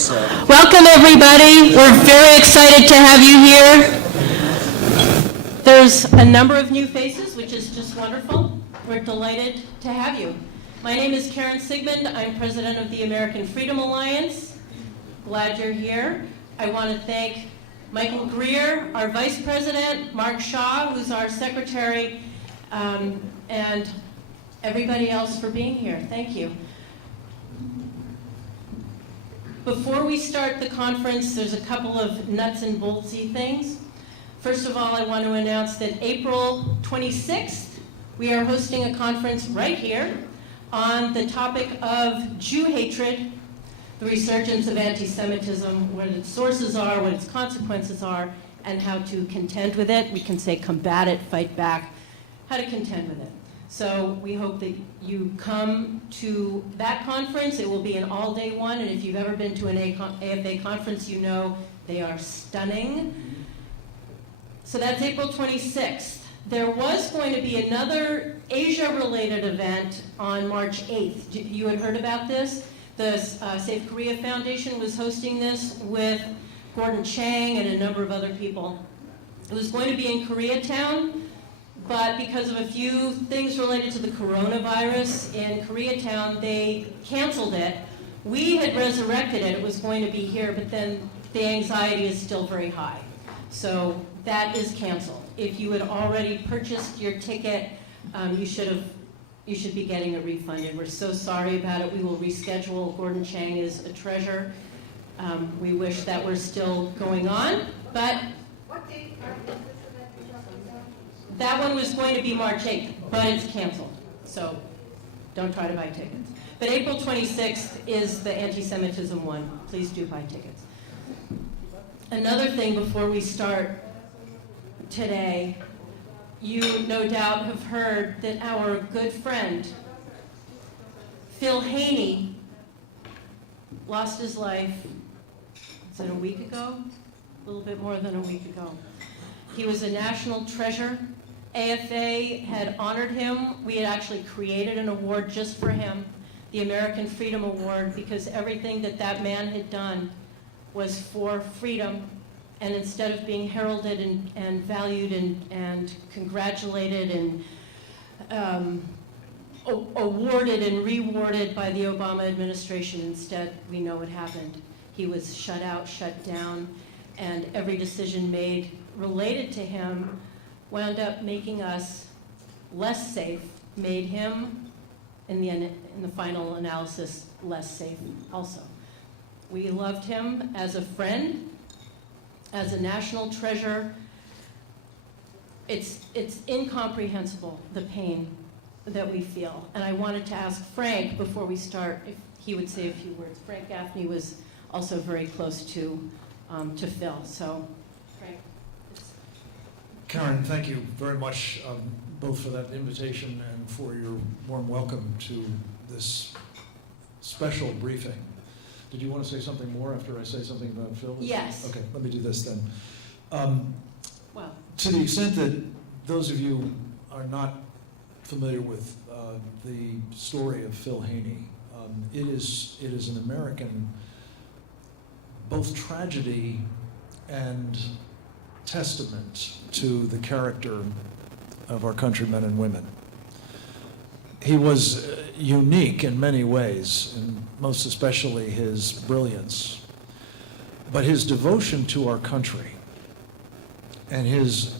so. Welcome, everybody. We're very excited to have you here. There's a number of new faces, which is just wonderful. We're delighted to have you. My name is Karen Sigmund. I'm president of the American Freedom Alliance. Glad you're here. I want to thank Michael Greer, our vice president, Mark Shaw, who's our secretary, and everybody else for being here. Thank you. Before we start the conference, there's a couple of nuts and boltsy things. First of all, I want to announce that April 26th, we are hosting a conference right here on the topic of Jew hatred, the resurgence of anti-Semitism, what its sources are, what its consequences are, and how to contend with it. We can say combat it, fight back, how to contend with it. So we hope that you come to that conference. It will be an all-day one, and if you've ever been to an AFA conference, you know they are stunning. So that's April 26th. There was going to be another Asia-related event on March 8th. You had heard about this? The Safe Korea Foundation was hosting this with Gordon Chang and a number of other people. It was going to be in Koreatown, but because of a few things related to the coronavirus in Koreatown, they canceled it. We had resurrected it. It was going to be here, but then the anxiety is still very high. So that is canceled. If you had already purchased your ticket, you should be getting it refunded. We're so sorry about it. We will reschedule. Gordon Chang is a treasure. We wish that were still going on, but What date are this event you're talking about? that one was going to be March 8th, but it's canceled. So don't try to buy tickets. But April 26th is the anti-Semitism one. Please do buy tickets. Another thing before we start today, you no doubt have heard that our good friend, Phil Haney, lost his life, is it a week ago? A little bit more than a week ago. He was a national treasure. AFA had honored him. We had actually created an award just for him, the American Freedom Award, because everything that that man had done was for freedom. And instead of being heralded and valued and congratulated and awarded and rewarded by the Obama administration, instead we know what happened. He was shut out, shut down, and every decision made related to him wound up making us less safe, made him, in the final analysis, less safe also. We loved him as a friend, as a national treasure. It's incomprehensible, the pain that we feel. And I wanted to ask Frank, before we start, if he would say a few words. Frank Gaffney was also very close to Phil. So, Frank. Karen, thank you very much, both for that invitation and for your warm welcome to this special briefing. Did you want to say something more after I say something about Phil? Yes. Okay, let me do this then. Well, To the extent that those of you are not familiar with the story of Phil Haney, it is an American both tragedy and testament to the character of our countrymen and women. He was unique in many ways, and most especially his brilliance, but his devotion to our country and his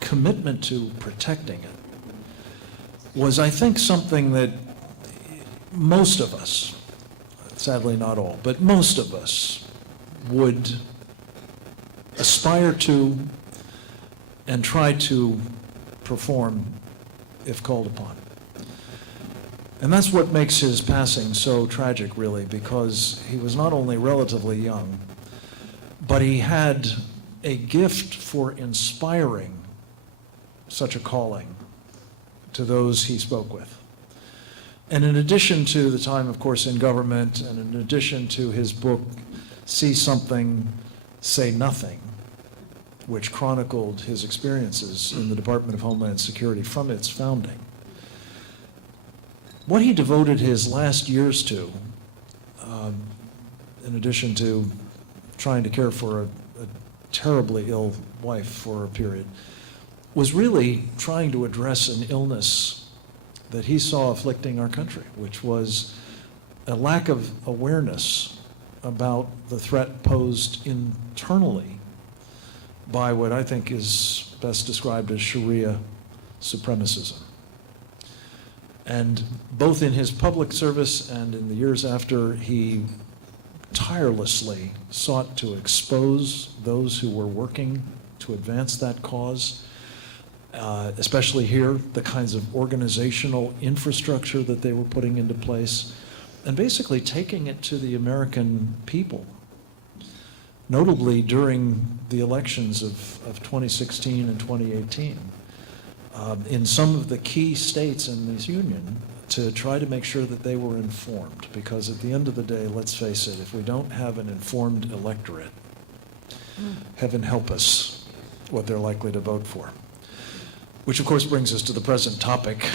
commitment to protecting it was, I think, something that most of us, sadly not all, but most of us would aspire to and try to perform if called upon. And that's what makes his passing so tragic, really, because he was not only relatively young, but he had a gift for inspiring such a calling to those he spoke with. And in addition to the time, of course, in government, and in addition to his book, See Something, Say Nothing, which chronicled his experiences in the Department of Homeland Security from its founding, what he devoted his last years to, in addition to trying to care for a terribly ill wife for a period, was really trying to address an illness that he saw afflicting our country, which was a lack of awareness about the threat posed internally by what I think is best described as Sharia supremacism. And both in his public service and in the years after, he tirelessly sought to expose those who were working to advance that cause, especially here, the kinds of organizational infrastructure that they were putting into place, and basically taking it to the American people. Notably during the elections of 2016 and 2018, in some of the key states in this union, to try to make sure that they were informed. Because at the end of the day, let's face it, if we don't have an informed electorate, heaven help us what they're likely to vote for. Which of course brings us to the present topic,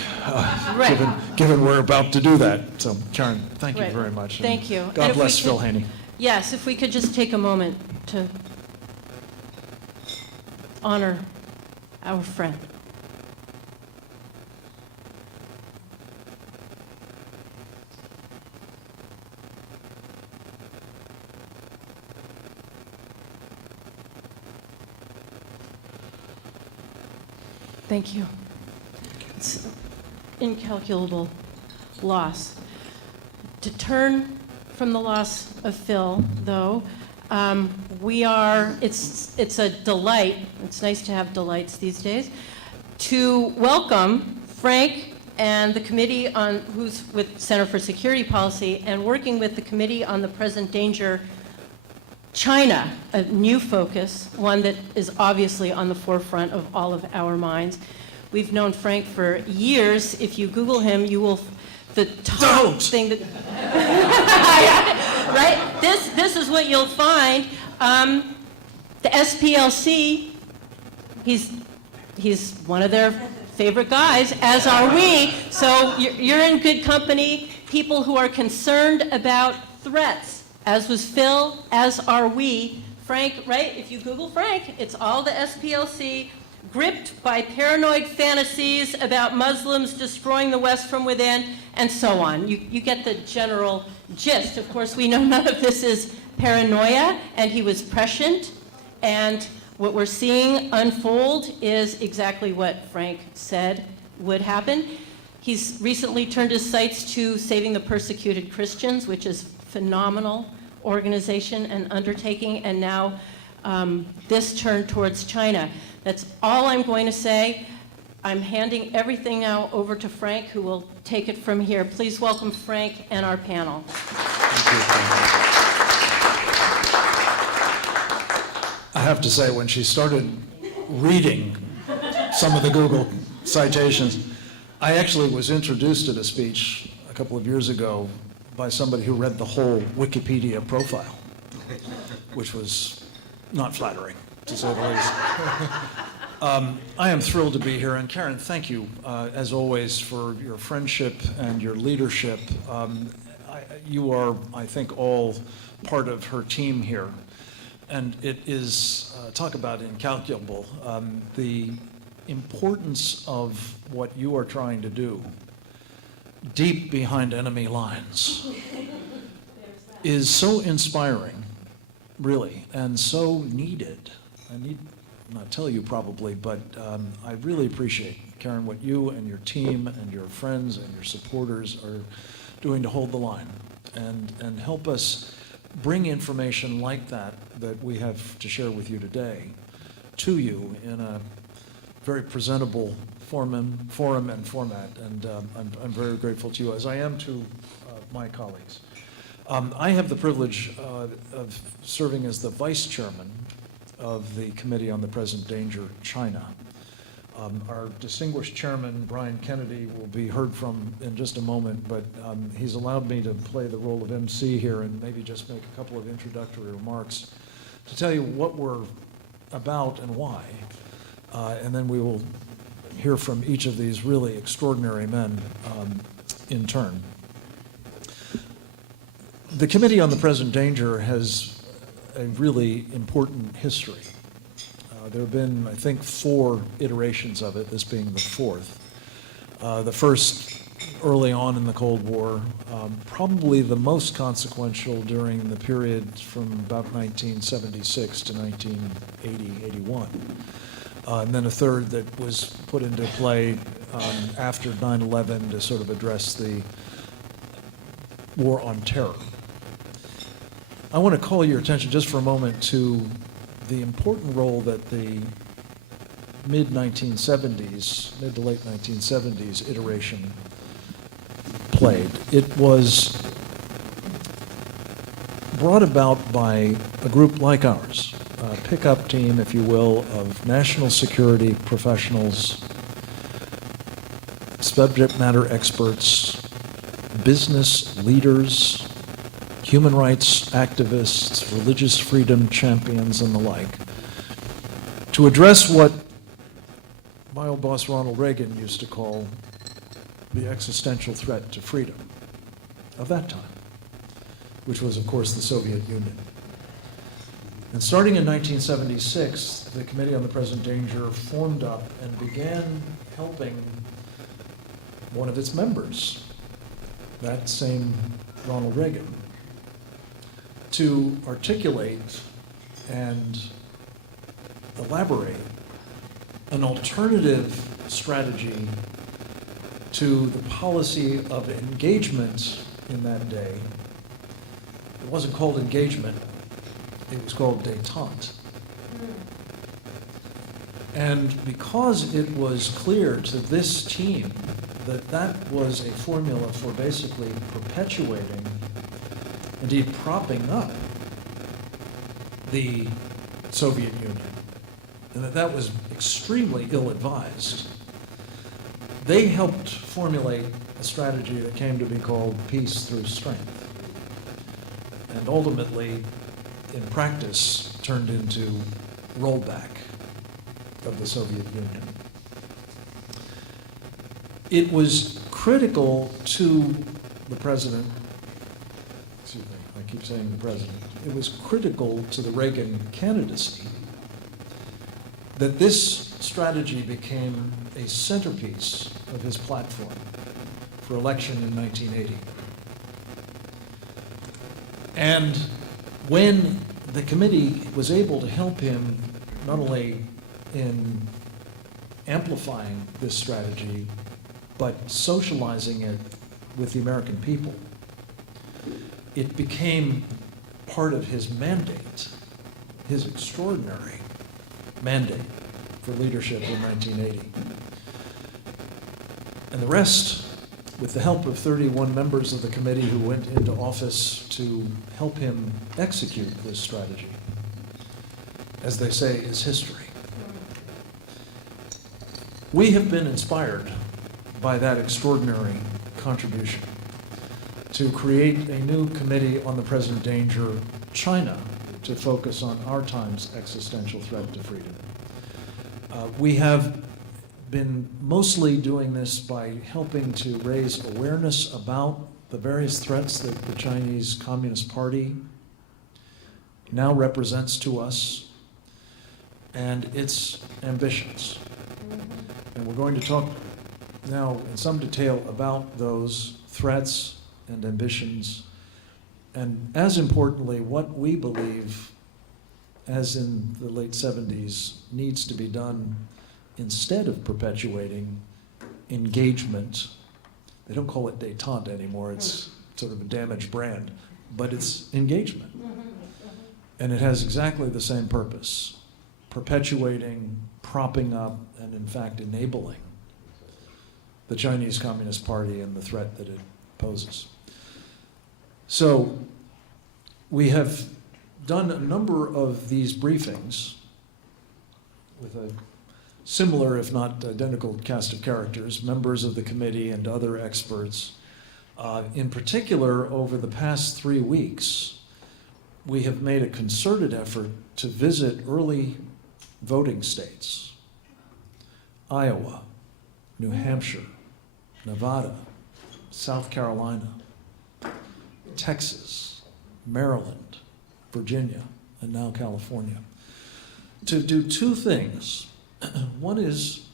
Right. given we're about to do that. So Karen, thank you Right. very much. Thank you. God And if we bless could- Phil Haney. Yes, if we could just take a moment to honor our friend. Thank you. It's incalculable loss. To turn from the loss of Phil, though, it's a delight, it's nice to have delights these days, to welcome Frank and the committee on, who's with Center for Security Policy, and working with the Committee on the Present Danger China, a new focus, one that is obviously on the forefront of all of our minds. We've known Frank for years. If you Google him, you will, the top thing that, right? This is what you'll find. The SPLC, he's one of their favorite guys, as are we. So you're in good company. People who are concerned about threats, as was Phil, as are we. Frank, right? If you Google Frank, it's all the SPLC, gripped by paranoid fantasies about Muslims destroying the West from within, and so on. You get the general gist. Of course, we know none of this is paranoia, and he was prescient. And what we're seeing unfold is exactly what Frank said would happen. He's recently turned his sights to Saving the Persecuted Christians, which is phenomenal organization and undertaking, and now this turn towards China. That's all I'm going to say. I'm handing everything now over to Frank, who will take it from here. Please welcome Frank and our panel. Thank you. I have to say, when she started reading some of the Google citations, I actually was introduced at a speech a couple of years ago by somebody who read the whole Wikipedia profile, which was not flattering, to say the least. I am thrilled to be here, and Karen, thank you, as always, for your friendship and your leadership. You are, I think, all part of her team here, and it is, talk about incalculable, the importance of what you are trying to do deep behind enemy lines is so inspiring, really, and so needed. I need not tell you probably, but I really appreciate, Karen, what you and your team and your friends and your supporters are doing to hold the line and help us bring information like that we have to share with you today to you in a very presentable forum and format, and I'm very grateful to you, as I am to my colleagues. I have the privilege of serving as the vice chairman of the Committee on the Present Danger China. Our distinguished chairman, Brian Kennedy, will be heard from in just a moment, but he's allowed me to play the role of MC here and maybe just make a couple of introductory remarks to tell you what we're about and why. And then we will hear from each of these really extraordinary men in turn. The Committee on the Present Danger has a really important history. There have been, I think, 4 iterations of it, this being the 4th. The first early on in the Cold War, probably the most consequential during the period from about 1976 to 1980, 81. And then a third that was put into play after 9/11 to sort of address the war on terror. I want to call your attention just for a moment to the important role that the mid-1970s, mid to late 1970s iteration played. It was brought about by a group like ours, a pickup team, if you will, of national security professionals, subject matter experts, business leaders, human rights activists, religious freedom champions, and the like, to address what my old boss Ronald Reagan used to call the existential threat to freedom of that time, which was, of course, the Soviet Union. And starting in 1976, the Committee on the Present Danger formed up and began helping one of its members, that same Ronald Reagan, to articulate and elaborate an alternative strategy to the policy of engagement in that day. It wasn't called engagement, it was called détente. And because it was clear to this team that that was a formula for basically perpetuating, indeed propping up the Soviet Union, and that that was extremely ill-advised, they helped formulate a strategy that came to be called peace through strength, and ultimately, in practice, turned into rollback of the Soviet Union. It was critical to the president, excuse me, I keep saying the president, it was critical to the Reagan candidacy that this strategy became a centerpiece of his platform for election in 1980. And when the committee was able to help him not only in amplifying this strategy, but socializing it with the American people, it became part of his mandate, his extraordinary mandate for leadership in 1980. And the rest, with the help of 31 members of the committee who went into office to help him execute this strategy, as they say, is history. We have been inspired by that extraordinary contribution to create a new Committee on the Present Danger, China, to focus on our time's existential threat to freedom. We have been mostly doing this by helping to raise awareness about the various threats that the Chinese Communist Party now represents to us and its ambitions. And we're going to talk now in some detail about those threats and ambitions, and as importantly, what we believe, as in the late 70s, needs to be done instead of perpetuating engagement. They don't call it détente anymore, it's sort of a damaged brand, but it's engagement. And it has exactly the same purpose, perpetuating, propping up, and in fact enabling the Chinese Communist Party and the threat that it poses. So we have done a number of these briefings with a similar, if not identical, cast of characters, members of the committee and other experts. In particular, over the past 3 weeks, we have made a concerted effort to visit early voting states: Iowa, New Hampshire, Nevada, South Carolina, Texas, Maryland, Virginia, and now California, to do two things. One is,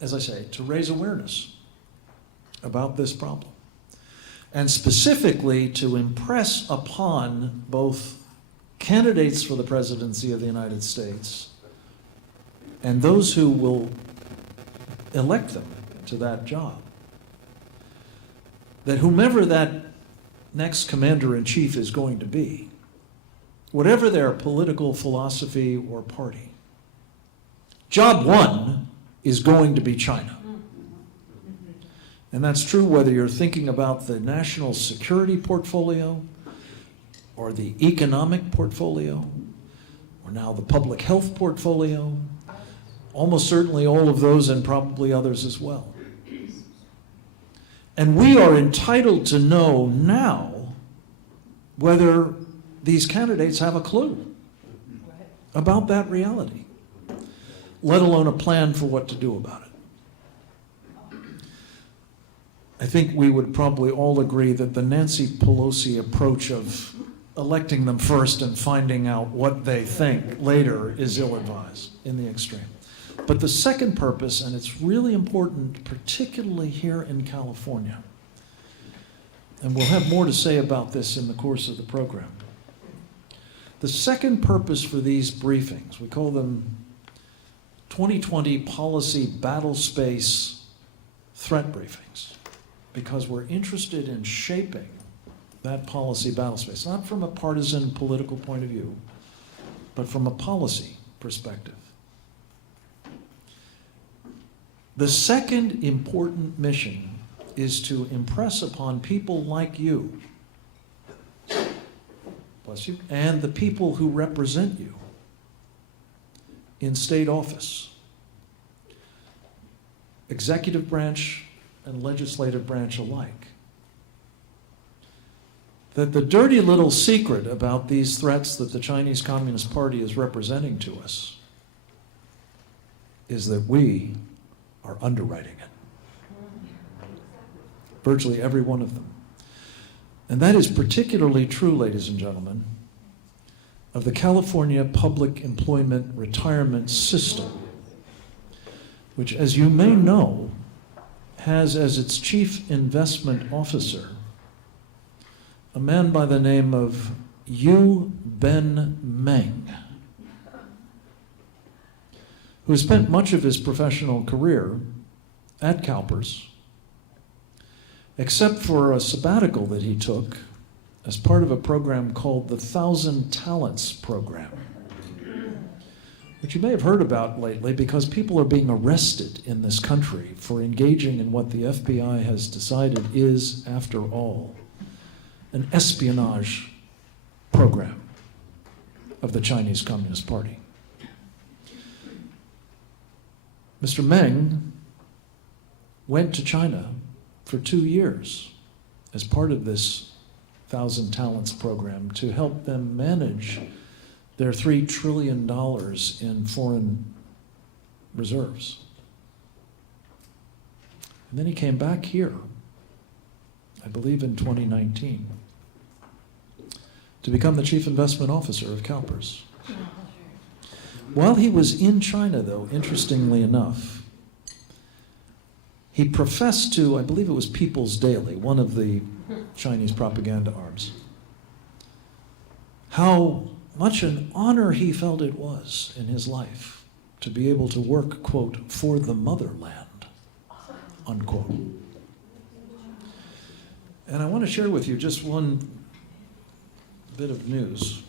as I say, to raise awareness about this problem, and specifically to impress upon both candidates for the presidency of the United States and those who will elect them to that job, that whomever that next commander-in-chief is going to be, whatever their political philosophy or party, job one is going to be China. And that's true whether you're thinking about the national security portfolio or the economic portfolio or now the public health portfolio, almost certainly all of those and probably others as well. And we are entitled to know now whether these candidates have a clue about that reality, let alone a plan for what to do about it. I think we would probably all agree that the Nancy Pelosi approach of electing them first and finding out what they think later is ill-advised in the extreme. But the second purpose, and it's really important, particularly here in California, and we'll have more to say about this in the course of the program. The second purpose for these briefings, we call them 2020 Policy Battlespace Threat Briefings, because we're interested in shaping that policy battlespace, not from a partisan political point of view, but from a policy perspective. The second important mission is to impress upon people like you, bless you, and the people who represent you in state office, executive branch and legislative branch alike, that the dirty little secret about these threats that the Chinese Communist Party is representing to us is that we are underwriting it. Virtually every one of them. And that is particularly true, ladies and gentlemen, of the California Public Employment Retirement System, which, as you may know, has as its chief investment officer a man by the name of Yu Ben Meng, who spent much of his professional career at CalPERS, except for a sabbatical that he took as part of a program called the 1,000 Talents Program, which you may have heard about lately because people are being arrested in this country for engaging in what the FBI has decided is, after all, an espionage program of the Chinese Communist Party. Mr. Meng went to China for 2 years as part of this 1,000 Talents program to help them manage their $3 trillion in foreign reserves. And then he came back here, I believe in 2019, to become the chief investment officer of CalPERS. While he was in China, though, interestingly enough, he professed to, I believe it was People's Daily, one of the Chinese propaganda arms, how much an honor he felt it was in his life to be able to work, quote, for the motherland, unquote. And I want to share with you just one bit of news.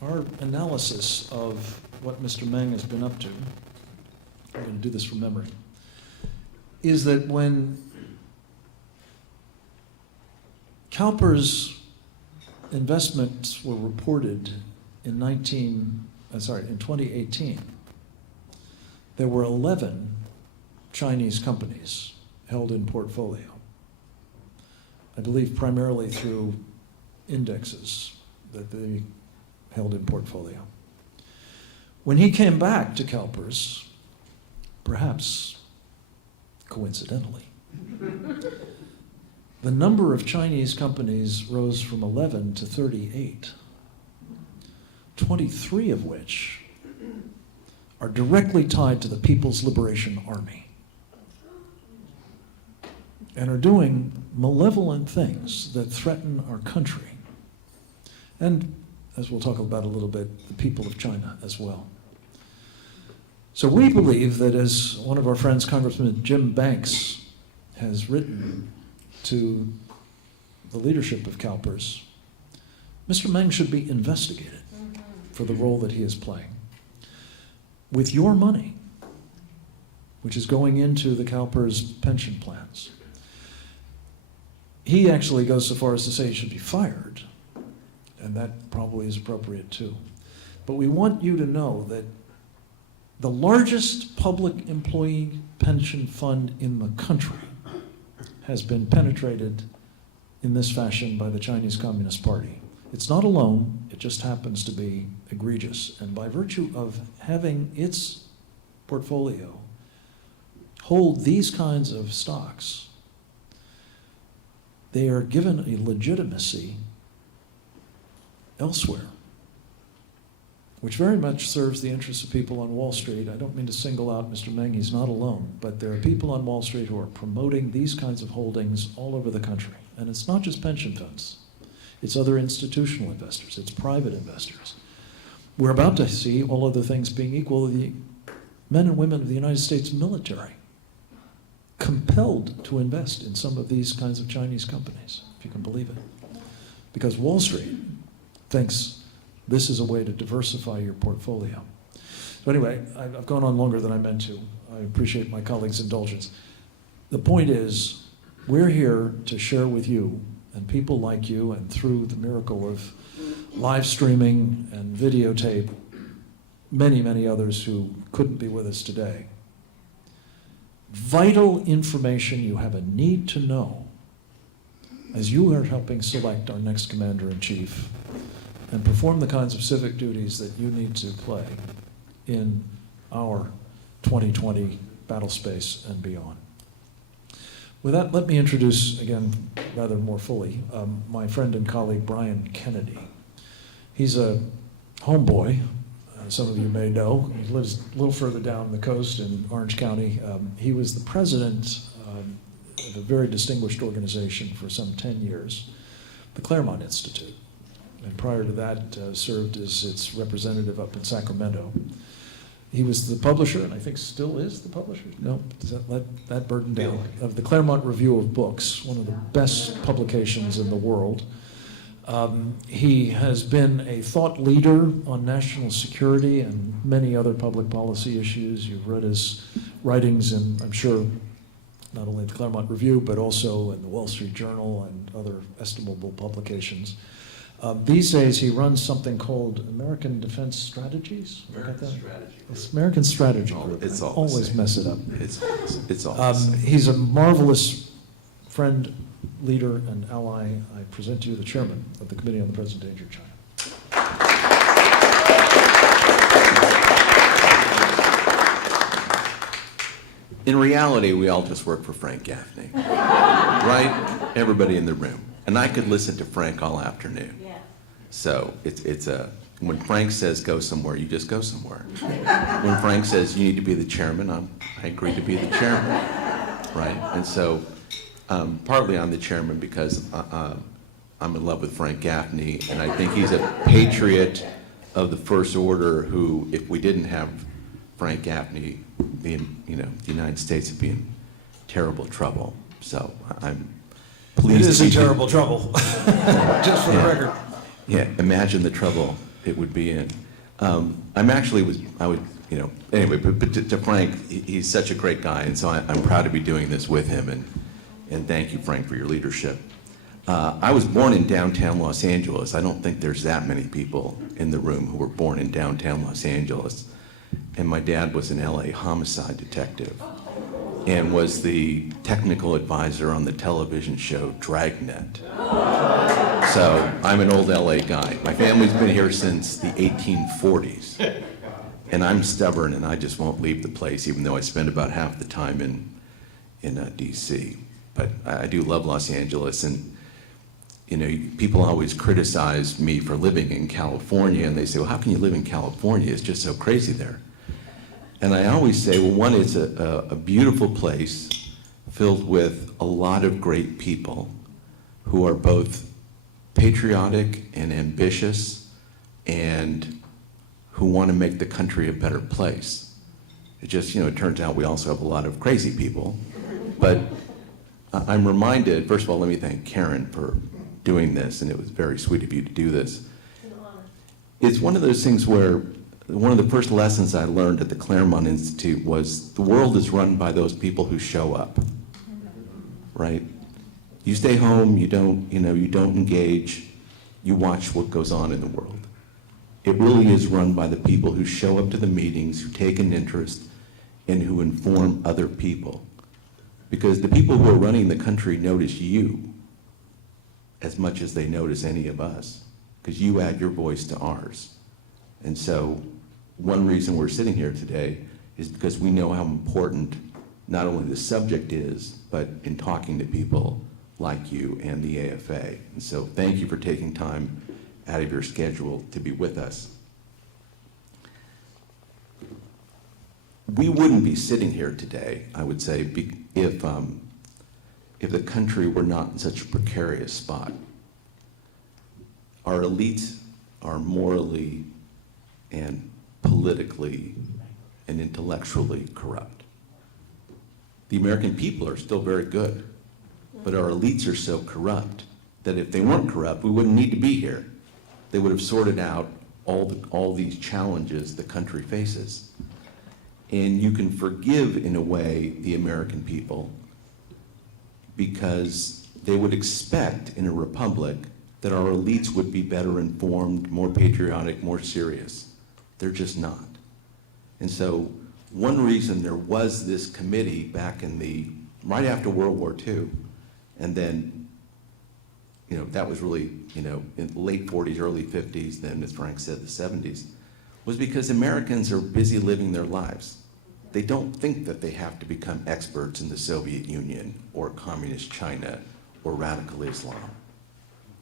Our analysis of what Mr. Meng has been up to, I'm going to do this from memory, is that when CalPERS investments were reported in 2018, there were 11 Chinese companies held in portfolio. I believe primarily through indexes that they held in portfolio. When he came back to CalPERS, perhaps coincidentally, the number of Chinese companies rose from 11 to 38, 23 of which are directly tied to the People's Liberation Army and are doing malevolent things that threaten our country. And, as we'll talk about a little bit, the people of China as well. So we believe that, as one of our friends, Congressman Jim Banks, has written to the leadership of CalPERS, Mr. Meng should be investigated for the role that he is playing. With your money, which is going into the CalPERS pension plans. He actually goes so far as to say he should be fired, and that probably is appropriate too. But we want you to know that the largest public employee pension fund in the country has been penetrated in this fashion by the Chinese Communist Party. It's not alone, it just happens to be egregious. And by virtue of having its portfolio hold these kinds of stocks, they are given a legitimacy elsewhere, which very much serves the interests of people on Wall Street. I don't mean to single out Mr. Meng, he's not alone, but there are people on Wall Street who are promoting these kinds of holdings all over the country. And it's not just pension funds, it's other institutional investors, it's private investors. We're about to see, all other things being equal, the men and women of the United States military compelled to invest in some of these kinds of Chinese companies, if you can believe it. Because Wall Street thinks this is a way to diversify your portfolio. So anyway, I've gone on longer than I meant to. I appreciate my colleagues' indulgence. The point is, we're here to share with you and people like you, and through the miracle of live streaming and videotape, many, many others who couldn't be with us today, vital information you have a need to know as you are helping select our next commander-in-chief and perform the kinds of civic duties that you need to play in our 2020 battle space and beyond. With that, let me introduce, again, rather more fully, my friend and colleague, Brian Kennedy. He's a homeboy, some of you may know. He lives a little further down the coast in Orange County. He was the president of a very distinguished organization for some 10 years, the Claremont Institute. And prior to that, served as its representative up in Sacramento. He was the publisher, and I think still is the publisher. No, does that let that burden down? Of the Claremont Review of Books, one of the best publications in the world. He has been a thought leader on national security and many other public policy issues. You've read his writings in, I'm sure, not only the Claremont Review, but also in the Wall Street Journal and other estimable publications. These days, he runs something called American Defense Strategies. American Strategy. It's American Strategy Group. It's all I always mess it up. It's all. He's a marvelous friend, leader, and ally. I present to you the chairman of the Committee on the Present Danger of China. In reality, we all just work for Frank Gaffney, right? Everybody in the room. And I could listen to Frank all afternoon. Yeah. So it's when Frank says go somewhere, you just go somewhere. When Frank says you need to be the chairman, I agree to be the chairman, right? And so partly I'm the chairman because I'm in love with Frank Gaffney, and I think he's a patriot of the First Order who, if we didn't have Frank Gaffney, the United States would be in terrible trouble. So I'm pleased. It is in terrible trouble, just for the record. Yeah, imagine the trouble it would be in. Anyway, but to Frank, he's such a great guy, and so I'm proud to be doing this with him, and thank you, Frank, for your leadership. I was born in downtown Los Angeles. I don't think there's that many people in the room who were born in downtown Los Angeles. And my dad was an LA homicide detective and was the technical advisor on the television show Dragnet. So I'm an old LA guy. My family's been here since the 1840s. And I'm stubborn, and I just won't leave the place, even though I spend about half the time in DC. but I do love Los Angeles, and you know, people always criticize me for living in California, and they say, well, how can you live in California? It's just so crazy there. And I always say, well, one, it's a beautiful place filled with a lot of great people who are both patriotic and ambitious and who want to make the country a better place. It just, you know, it turns out we also have a lot of crazy people. But I'm reminded, first of all, let me thank Karen for doing this, and it was very sweet of you to do this. It's an honor. It's one of those things where one of the first lessons I learned at the Claremont Institute was the world is run by those people who show up, right? You stay home, you don't engage, you watch what goes on in the world. It really is run by the people who show up to the meetings, who take an interest, and who inform other people. Because the people who are running the country notice you as much as they notice any of us, because you add your voice to ours. And so one reason we're sitting here today is because we know how important not only the subject is, but in talking to people like you and the AFA. And so thank you for taking time out of your schedule to be with us. We wouldn't be sitting here today, I would say, if the country were not in such a precarious spot. Our elites are morally and politically and intellectually corrupt. The American people are still very good, but our elites are so corrupt that if they weren't corrupt, we wouldn't need to be here. They would have sorted out all these challenges the country faces. And you can forgive, in a way, the American people because they would expect in a republic that our elites would be better informed, more patriotic, more serious. They're just not. And so one reason there was this committee back right after World War II, and then, you know, that was really, you know, in the late 40s, early 50s, then as Frank said, the 70s, was because Americans are busy living their lives. They don't think that they have to become experts in the Soviet Union or communist China or radical Islam.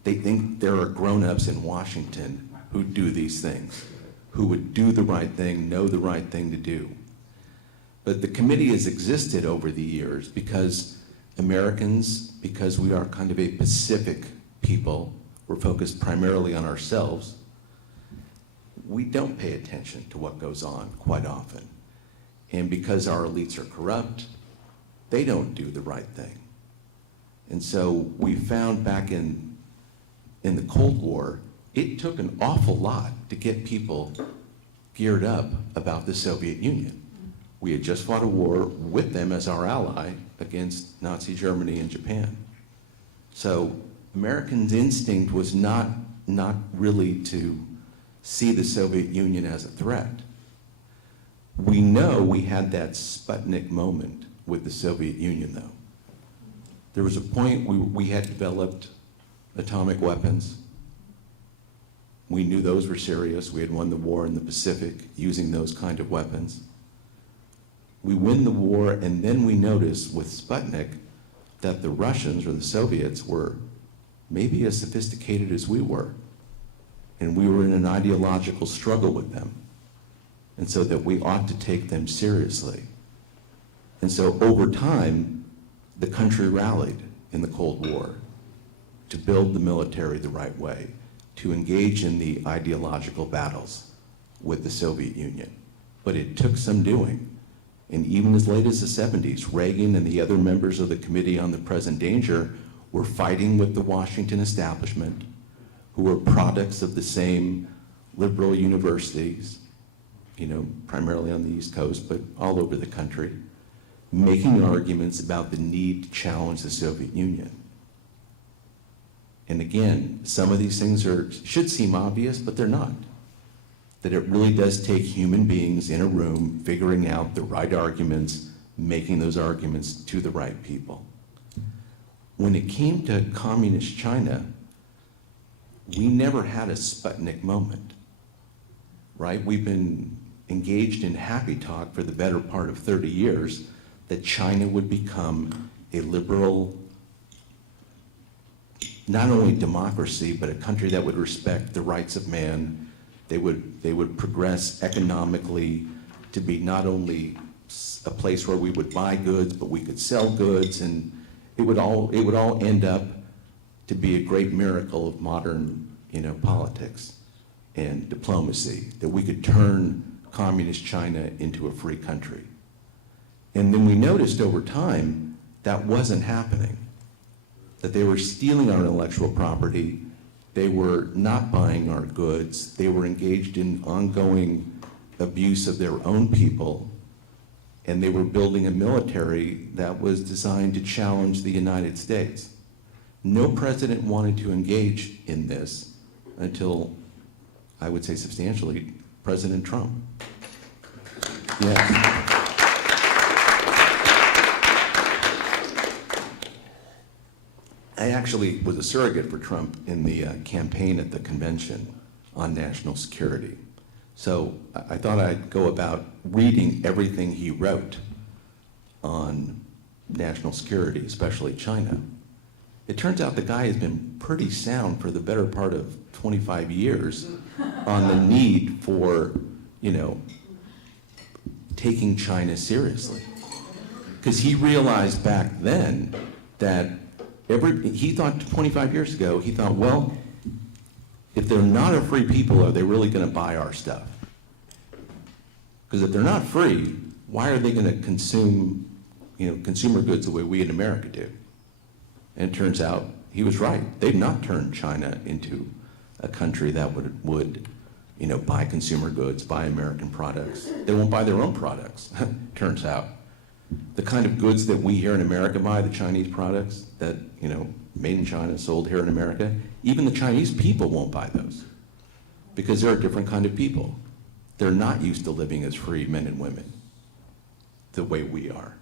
They think there are grown-ups in Washington who do these things, who would do the right thing, know the right thing to do. But the committee has existed over the years because Americans, because we are kind of a Pacific people, we're focused primarily on ourselves, we don't pay attention to what goes on quite often. And because our elites are corrupt, they don't do the right thing. And so we found back in the Cold War, it took an awful lot to get people geared up about the Soviet Union. We had just fought a war with them as our ally against Nazi Germany and Japan. So Americans' instinct was not really to see the Soviet Union as a threat. We know we had that Sputnik moment with the Soviet Union, though. There was a point we had developed atomic weapons. We knew those were serious. We had won the war in the Pacific using those kind of weapons. We win the war, and then we notice with Sputnik that the Russians or the Soviets were maybe as sophisticated as we were. And we were in an ideological struggle with them. And so that we ought to take them seriously. And so over time, the country rallied in the Cold War to build the military the right way, to engage in the ideological battles with the Soviet Union. But it took some doing. And even as late as the 70s, Reagan and the other members of the Committee on the Present Danger were fighting with the Washington establishment, who were products of the same liberal universities, you know, primarily on the East Coast, but all over the country, making arguments about the need to challenge the Soviet Union. And again, some of these things should seem obvious, but they're not. That it really does take human beings in a room figuring out the right arguments, making those arguments to the right people. When it came to communist China, we never had a Sputnik moment, right? We've been engaged in happy talk for the better part of 30 years that China would become a liberal not only democracy, but a country that would respect the rights of man. They would progress economically to be not only a place where we would buy goods, but we could sell goods, and it would all end up to be a great miracle of modern, politics and diplomacy, that we could turn communist China into a free country. And then we noticed over time that wasn't happening, that they were stealing our intellectual property, they were not buying our goods, they were engaged in ongoing abuse of their own people, and they were building a military that was designed to challenge the United States. No president wanted to engage in this until, I would say substantially, President Trump. Yeah. I actually was a surrogate for Trump in the campaign at the convention on national security. So I thought I'd go about reading everything he wrote on national security, especially China. It turns out the guy has been pretty sound for the better part of 25 years on the need for, taking China seriously. Because he realized back then that he thought 25 years ago, he thought, well, if they're not a free people, are they really going to buy our stuff? Because if they're not free, why are they going to consume, consumer goods the way we in America do? And it turns out he was right. They've not turned China into a country that would buy consumer goods, buy American products. They won't buy their own products, turns out. The kind of goods that we here in America buy, the Chinese products that, made in China, sold here in America, even the Chinese people won't buy those because they're a different kind of people. They're not used to living as free men and women the way we are.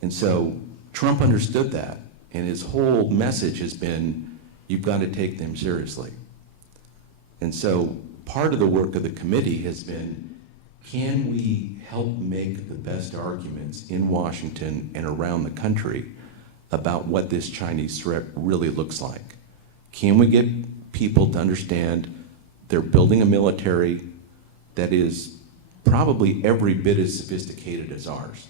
And so Trump understood that, and his whole message has been, you've got to take them seriously. And so part of the work of the committee has been, can we help make the best arguments in Washington and around the country about what this Chinese threat really looks like? Can we get people to understand they're building a military that is probably every bit as sophisticated as ours?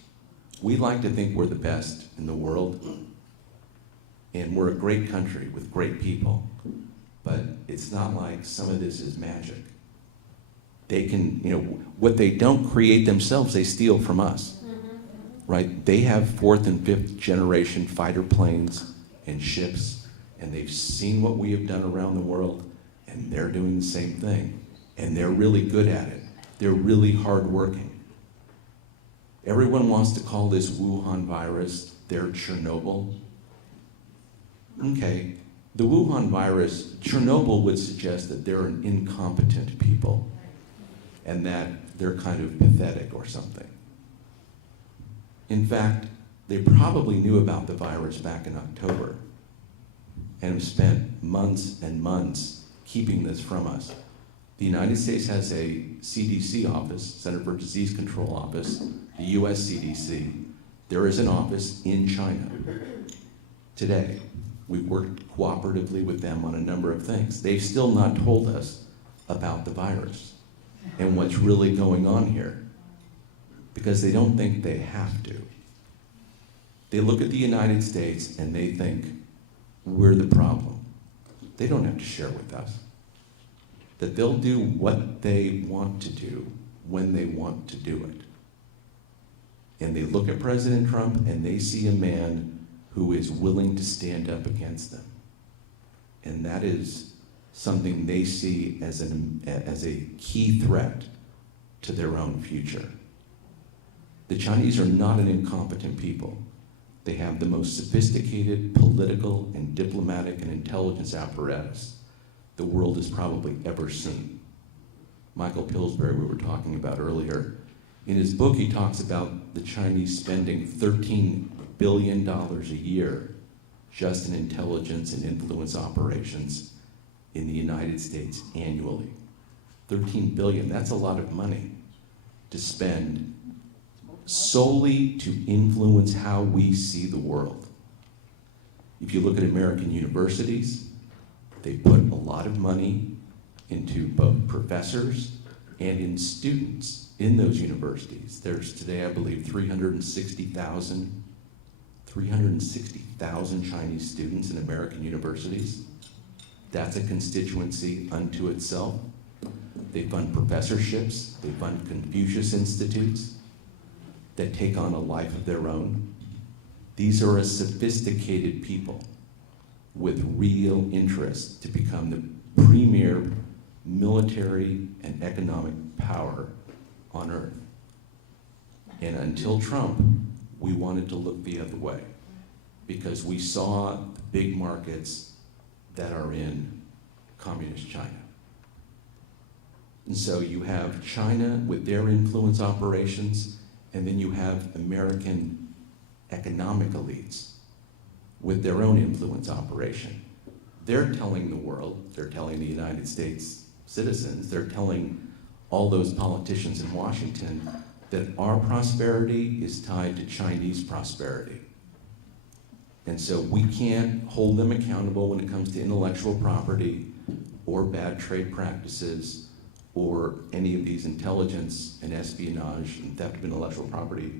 We like to think we're the best in the world, and we're a great country with great people, but it's not like some of this is magic. They can, what they don't create themselves, they steal from us. Right? They have fourth and fifth generation fighter planes and ships, and they've seen what we have done around the world, and they're doing the same thing. And they're really good at it. They're really hardworking. Everyone wants to call this Wuhan virus their Chernobyl. Okay, the Wuhan virus, Chernobyl would suggest that they're an incompetent people and that they're kind of pathetic or something. In fact, they probably knew about the virus back in October and have spent months and months keeping this from us. The United States has a CDC office, Center for Disease Control Office, the US CDC. There is an office in China today. We've worked cooperatively with them on a number of things. They've still not told us about the virus and what's really going on here, because they don't think they have to. They look at the United States and they think we're the problem. They don't have to share with us. That they'll do what they want to do when they want to do it. And they look at President Trump and they see a man who is willing to stand up against them. And that is something they see as a key threat to their own future. The Chinese are not an incompetent people. They have the most sophisticated political and diplomatic and intelligence apparatus the world has probably ever seen. Michael Pillsbury, we were talking about earlier, in his book he talks about the Chinese spending $13 billion a year just in intelligence and influence operations in the United States annually. 13 billion, that's a lot of money to spend solely to influence how we see the world. If you look at American universities, they put a lot of money into both professors and in students in those universities. There's today, I believe, 360,000 Chinese students in American universities. That's a constituency unto itself. They fund professorships, they fund Confucius Institutes that take on a life of their own. These are a sophisticated people with real interest to become the premier military and economic power on earth. And until Trump, we wanted to look the other way because we saw the big markets that are in communist China. And so you have China with their influence operations, and then you have American economic elites with their own influence operation. They're telling the world, they're telling the United States citizens, they're telling all those politicians in Washington that our prosperity is tied to Chinese prosperity. And so we can't hold them accountable when it comes to intellectual property or bad trade practices or any of these intelligence and espionage and theft of intellectual property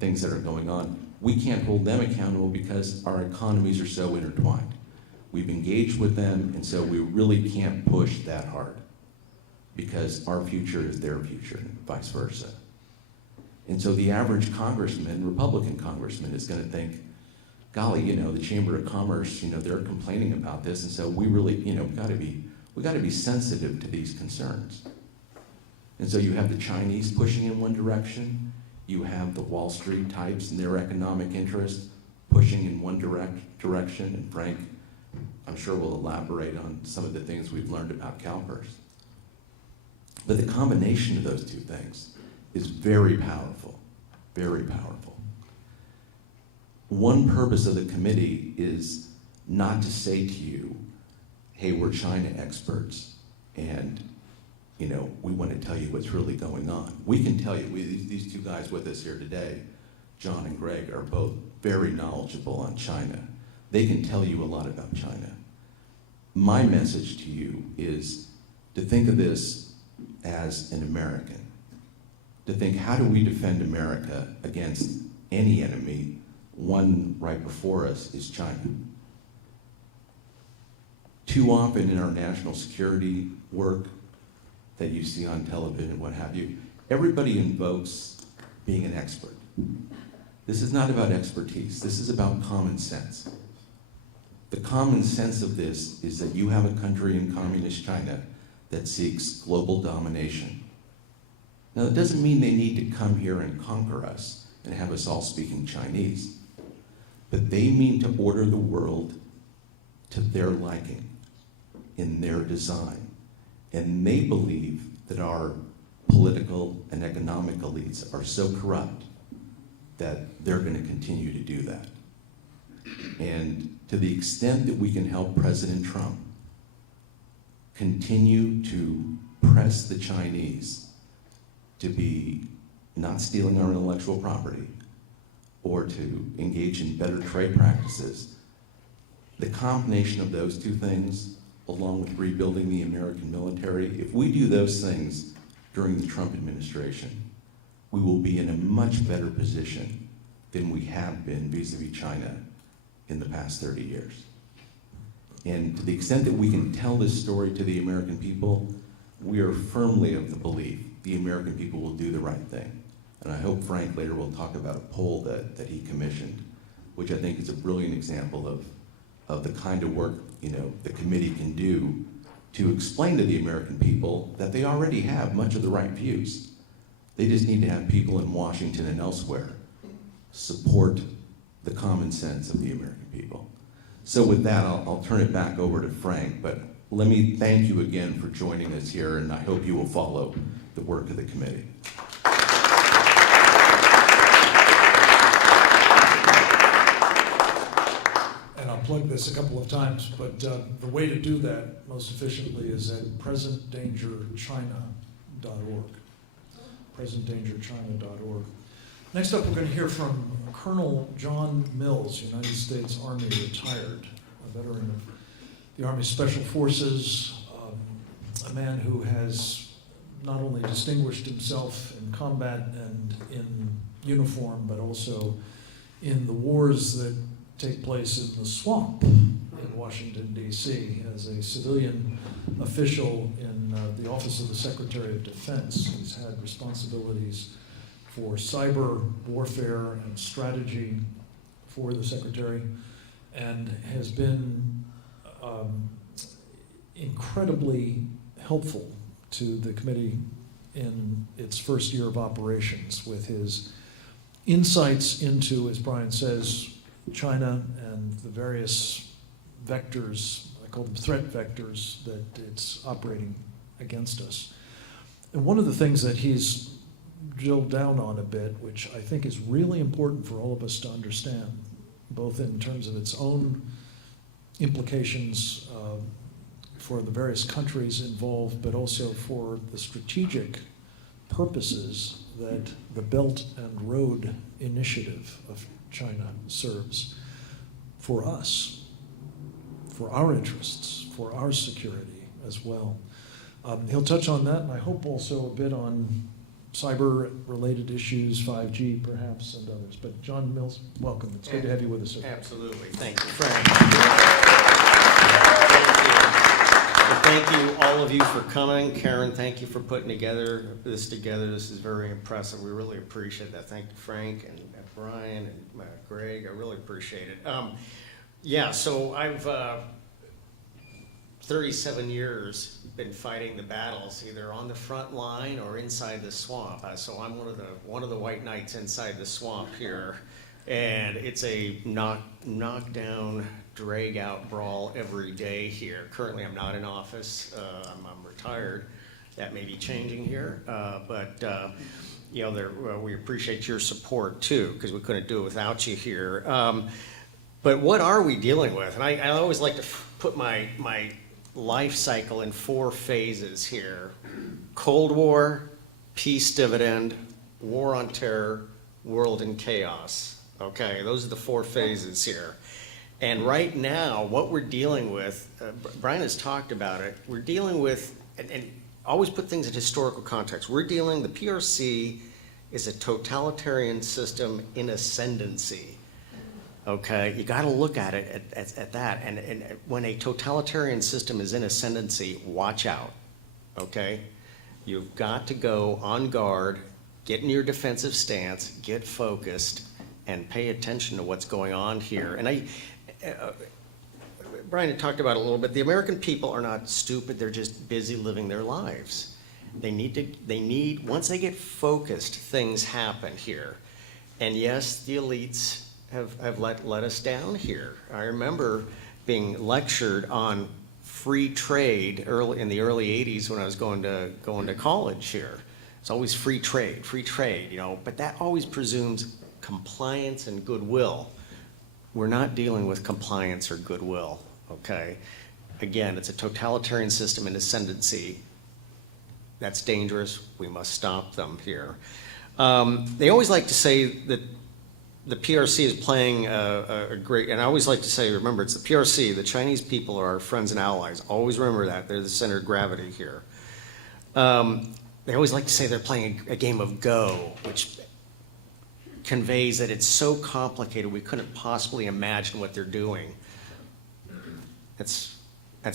things that are going on. We can't hold them accountable because our economies are so intertwined. We've engaged with them, and so we really can't push that hard because our future is their future and vice versa. And so the average congressman, Republican congressman, is going to think, golly, the Chamber of Commerce, they're complaining about this, and so we really, we got to be sensitive to these concerns. And so you have the Chinese pushing in one direction, you have the Wall Street types and their economic interest pushing in one direction, and Frank, I'm sure will elaborate on some of the things we've learned about CalPERS. But the combination of those two things is very powerful, very powerful. One purpose of the committee is not to say to you, hey, we're China experts, and we want to tell you what's really going on. We can tell you, these two guys with us here today, John and Greg, are both very knowledgeable on China. They can tell you a lot about China. My message to you is to think of this as an American, to think, how do we defend America against any enemy? One right before us is China. Too often in our national security work that you see on television and what have you, everybody invokes being an expert. This is not about expertise. This is about common sense. The common sense of this is that you have a country in communist China that seeks global domination. Now, that doesn't mean they need to come here and conquer us and have us all speaking Chinese, but they mean to order the world to their liking, in their design. And they believe that our political and economic elites are so corrupt that they're going to continue to do that. And to the extent that we can help President Trump continue to press the Chinese to be not stealing our intellectual property or to engage in better trade practices, the combination of those two things, along with rebuilding the American military, if we do those things during the Trump administration, we will be in a much better position than we have been vis-a-vis China in the past 30 years. And to the extent that we can tell this story to the American people, we are firmly of the belief the American people will do the right thing. And I hope Frank later will talk about a poll that he commissioned, which I think is a brilliant example of the kind of work the committee can do to explain to the American people that they already have much of the right views. They just need to have people in Washington and elsewhere support the common sense of the American people. So with that, I'll turn it back over to Frank, but let me thank you again for joining us here, and I hope you will follow the work of the committee. And I'll plug this a couple of times, but the way to do that most efficiently is at presentdangerchina.org. presentdangerchina.org. Next up, we're going to hear from Colonel John Mills, United States Army retired, a veteran of the Army Special Forces, a man who has not only distinguished himself in combat and in uniform, but also in the wars that take place in the swamp in Washington, D.C. As a civilian official in the Office of the Secretary of Defense, he's had responsibilities for cyber warfare and strategy for the Secretary, and has been incredibly helpful to the committee in its first year of operations with his insights into, as Brian says, China and the various vectors, I call them threat vectors, that it's operating against us. And one of the things that he's drilled down on a bit, which I think is really important for all of us to understand, both in terms of its own implications for the various countries involved, but also for the strategic purposes that the Belt and Road Initiative of China serves for us, for our interests, for our security as well. He'll touch on that, and I hope also a bit on cyber-related issues, 5G perhaps, and others. But John Mills, welcome. It's good to have you with us, sir. Absolutely. Thank you, Frank. Well, thank you, all of you, for coming. Karen, thank you for putting this together. This is very impressive. We really appreciate that. Thank you, Frank and Brian and Greg. I really appreciate it. Yeah, so I've 37 years been fighting the battles, either on the front line or inside the swamp. So I'm one of the white knights inside the swamp here, and it's a knockdown, drag-out brawl every day here. Currently, I'm not in office. I'm retired. That may be changing here, but you know, we appreciate your support too, because we couldn't do it without you here. But what are we dealing with? And I always like to put my life cycle in 4 phases here: Cold War, peace dividend, war on terror, world in chaos. Okay, those are the 4 phases here. And right now, what we're dealing with, Brian has talked about it, we're dealing with, and always put things in historical context. The PRC is a totalitarian system in ascendancy. Okay, you got to look at it at that. And when a totalitarian system is in ascendancy, watch out. Okay, you've got to go on guard, get in your defensive stance, get focused, and pay attention to what's going on here. And Brian had talked about it a little bit. The American people are not stupid. They're just busy living their lives. They need, once they get focused, things happen here. And yes, the elites have let us down here. I remember being lectured on free trade in the early 80s when I was going to college here. It's always free trade, you know, but that always presumes compliance and goodwill. We're not dealing with compliance or goodwill, okay? Again, it's a totalitarian system in ascendancy. That's dangerous. We must stop them here. They always like to say that the PRC is playing a great, and I always like to say, remember, it's the PRC, the Chinese people are our friends and allies. Always remember that. They're the center of gravity here. They always like to say they're playing a game of Go, which conveys that it's so complicated we couldn't possibly imagine what they're doing. That's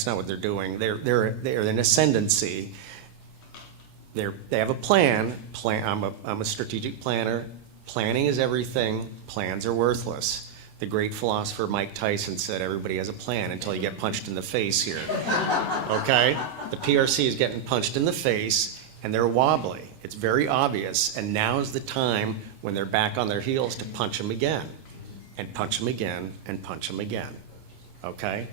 not what they're doing. They're in ascendancy. They have a plan. I'm a strategic planner. Planning is everything. Plans are worthless. The great philosopher Mike Tyson said everybody has a plan until you get punched in the face here. Okay? The PRC is getting punched in the face, and they're wobbly. It's very obvious, and now's the time when they're back on their heels to punch them again, and punch them again, and punch them again. Okay?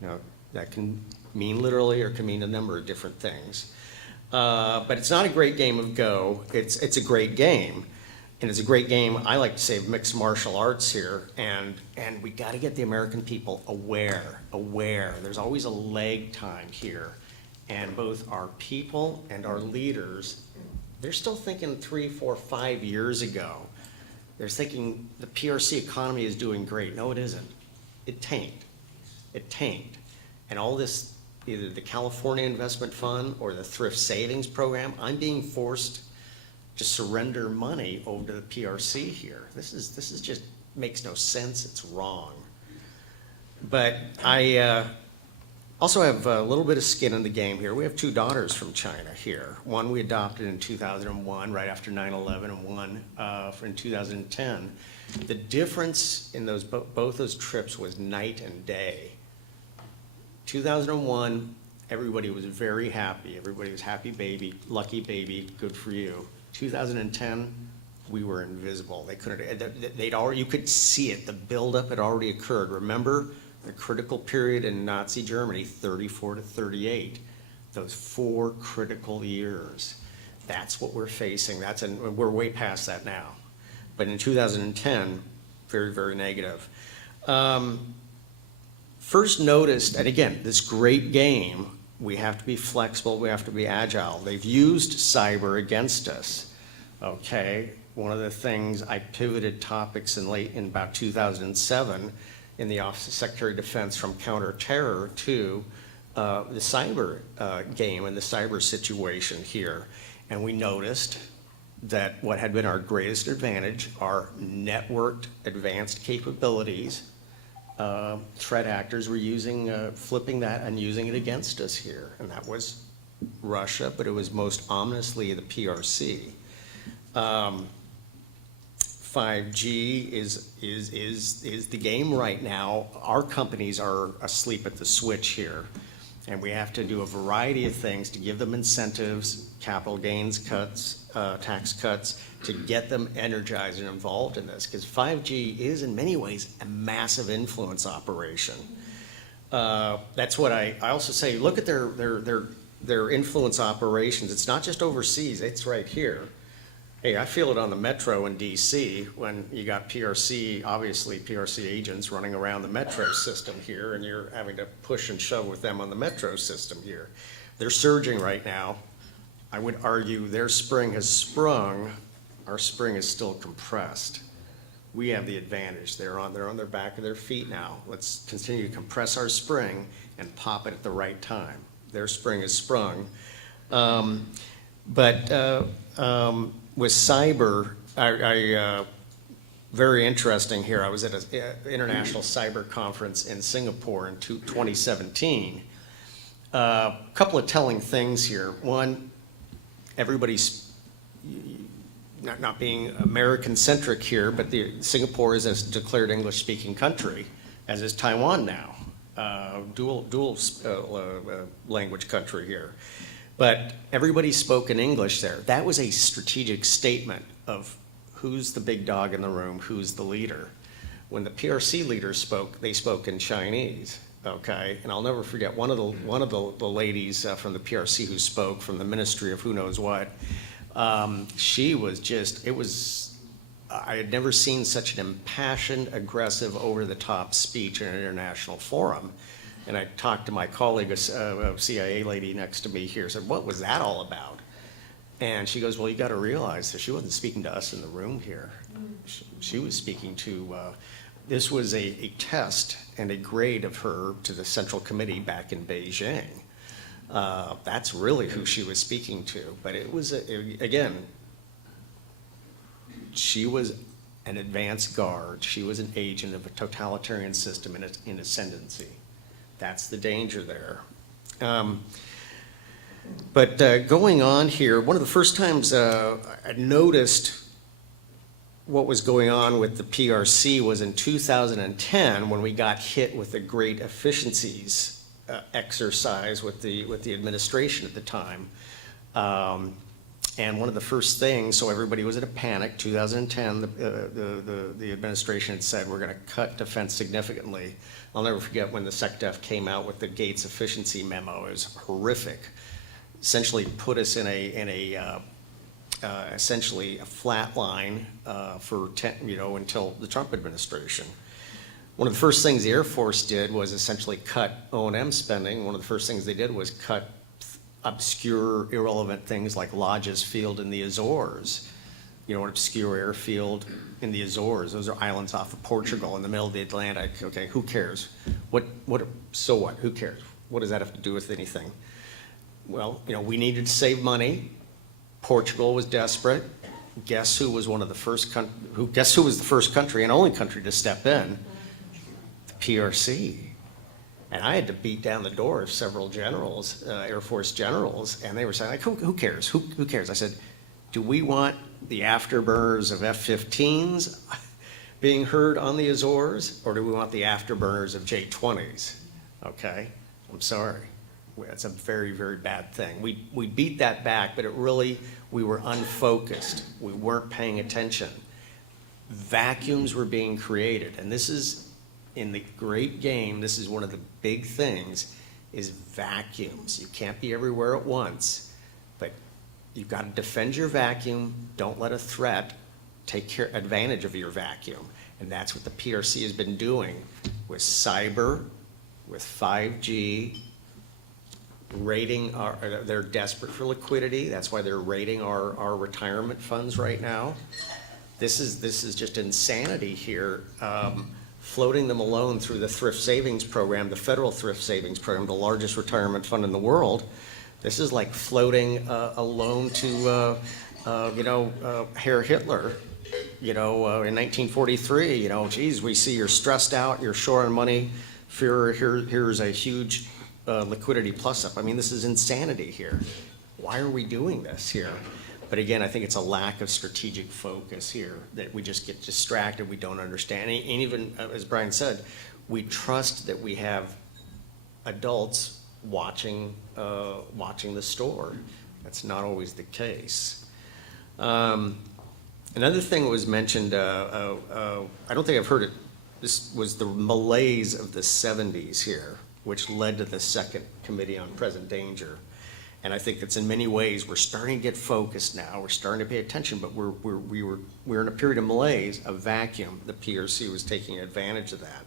Now, that can mean literally or can mean a number of different things. But it's not a great game of Go. It's a great game. And it's a great game, I like to say, of mixed martial arts here. And we got to get the American people aware. There's always a lag time here. And both our people and our leaders, they're still thinking 3, 4, 5 years ago. They're thinking the PRC economy is doing great. No, it isn't. It tanked. It tanked. And all this, either the California Investment Fund or the Thrift Savings Program, I'm being forced to surrender money over to the PRC here. This is just makes no sense. It's wrong. But I also have a little bit of skin in the game here. We have two daughters from China here. One we adopted in 2001, right after 9/11, and one in 2010. The difference in those both those trips was night and day. 2001, everybody was very happy. Everybody was happy baby, lucky baby, good for you. 2010, we were invisible. They couldn't, they'd already, you could see it. The buildup had already occurred. Remember the critical period in Nazi Germany, 34 to 38. Those 4 critical years. That's what we're facing. We're way past that now. But in 2010, very, very negative. First noticed, and again, this great game, we have to be flexible, we have to be agile. They've used cyber against us, okay? One of the things, I pivoted topics in about 2007 in the Office of Secretary of Defense from counter-terror to the cyber game and the cyber situation here. And we noticed that what had been our greatest advantage, our networked advanced capabilities, threat actors were using, flipping that and using it against us here. And that was Russia, but it was most ominously the PRC. 5G is the game right now. Our companies are asleep at the switch here. And we have to do a variety of things to give them incentives, capital gains cuts, tax cuts, to get them energized and involved in this. Because 5G is in many ways a massive influence operation. That's what I also say, look at their influence operations. It's not just overseas, it's right here. Hey, I feel it on the metro in DC when you got PRC, obviously PRC agents running around the metro system here, and you're having to push and shove with them on the metro system here. They're surging right now. I would argue their spring has sprung, our spring is still compressed. We have the advantage. They're on their back of their feet now. Let's continue to compress our spring and pop it at the right time. Their spring is sprung. With cyber, very interesting here. I was at an international cyber conference in Singapore in 2017. A couple of telling things here. One, everybody's not being American-centric here, but Singapore is a declared English-speaking country, as is Taiwan now, dual language country here. But everybody spoke in English there. That was a strategic statement of who's the big dog in the room, who's the leader. When the PRC leaders spoke, they spoke in Chinese, okay? And I'll never forget one of the ladies from the PRC who spoke from the Ministry of who knows what. She was just, I had never seen such an impassioned, aggressive, over-the-top speech in an international forum. And I talked to my colleague, a CIA lady next to me here, said, what was that all about? And she goes, well, you got to realize that she wasn't speaking to us in the room here. She was speaking to, this was a test and a grade of her to the Central Committee back in Beijing. That's really who she was speaking to. But it was, again, she was an advanced guard. She was an agent of a totalitarian system in ascendancy. That's the danger there. But going on here, one of the first times I noticed what was going on with the PRC was in 2010 when we got hit with the great efficiencies exercise with the administration at the time. And one of the first things, so everybody was in a panic, 2010, the administration had said, we're going to cut defense significantly. I'll never forget when the SecDef came out with the Gates efficiency memo. It was horrific. Essentially put us in essentially a flat line for until the Trump administration. One of the first things the Air Force did was essentially cut O&M spending. One of the first things they did was cut obscure, irrelevant things like Lodge's Field in the Azores. an obscure airfield in the Azores. Those are islands off of Portugal in the middle of the Atlantic. Okay, who cares? So what? Who cares? What does that have to do with anything? Well, we needed to save money. Portugal was desperate. Guess who was the first country and only country to step in? The PRC. And I had to beat down the door of several generals, Air Force generals, and they were saying, like, who cares? Who cares? I said, do we want the afterburners of F-15s being heard on the Azores, or do we want the afterburners of J-20s? Okay, I'm sorry. That's a very, very bad thing. We beat that back, but we were unfocused. We weren't paying attention. Vacuums were being created, and this is, in the great game, this is one of the big things, is vacuums. You can't be everywhere at once, but you've got to defend your vacuum. Don't let a threat take advantage of your vacuum. And that's what the PRC has been doing with cyber, with 5G, they're desperate for liquidity. That's why they're raiding our retirement funds right now. This is just insanity here. Floating them alone through the thrift savings program, the federal thrift savings program, the largest retirement fund in the world. This is like floating a loan to, Herr Hitler, in 1943. Geez, we see you're stressed out, you're short on money. Here's a huge liquidity plus up. I mean, this is insanity here. Why are we doing this here? But again, I think it's a lack of strategic focus here, that we just get distracted, we don't understand. And even, as Brian said, we trust that we have adults watching the store. That's not always the case. Another thing that was mentioned, I don't think I've heard it, this was the malaise of the 70s here, which led to the second Committee on Present Danger. And I think it's in many ways, we're starting to get focused now, we're starting to pay attention, but we're in a period of malaise, a vacuum. The PRC was taking advantage of that.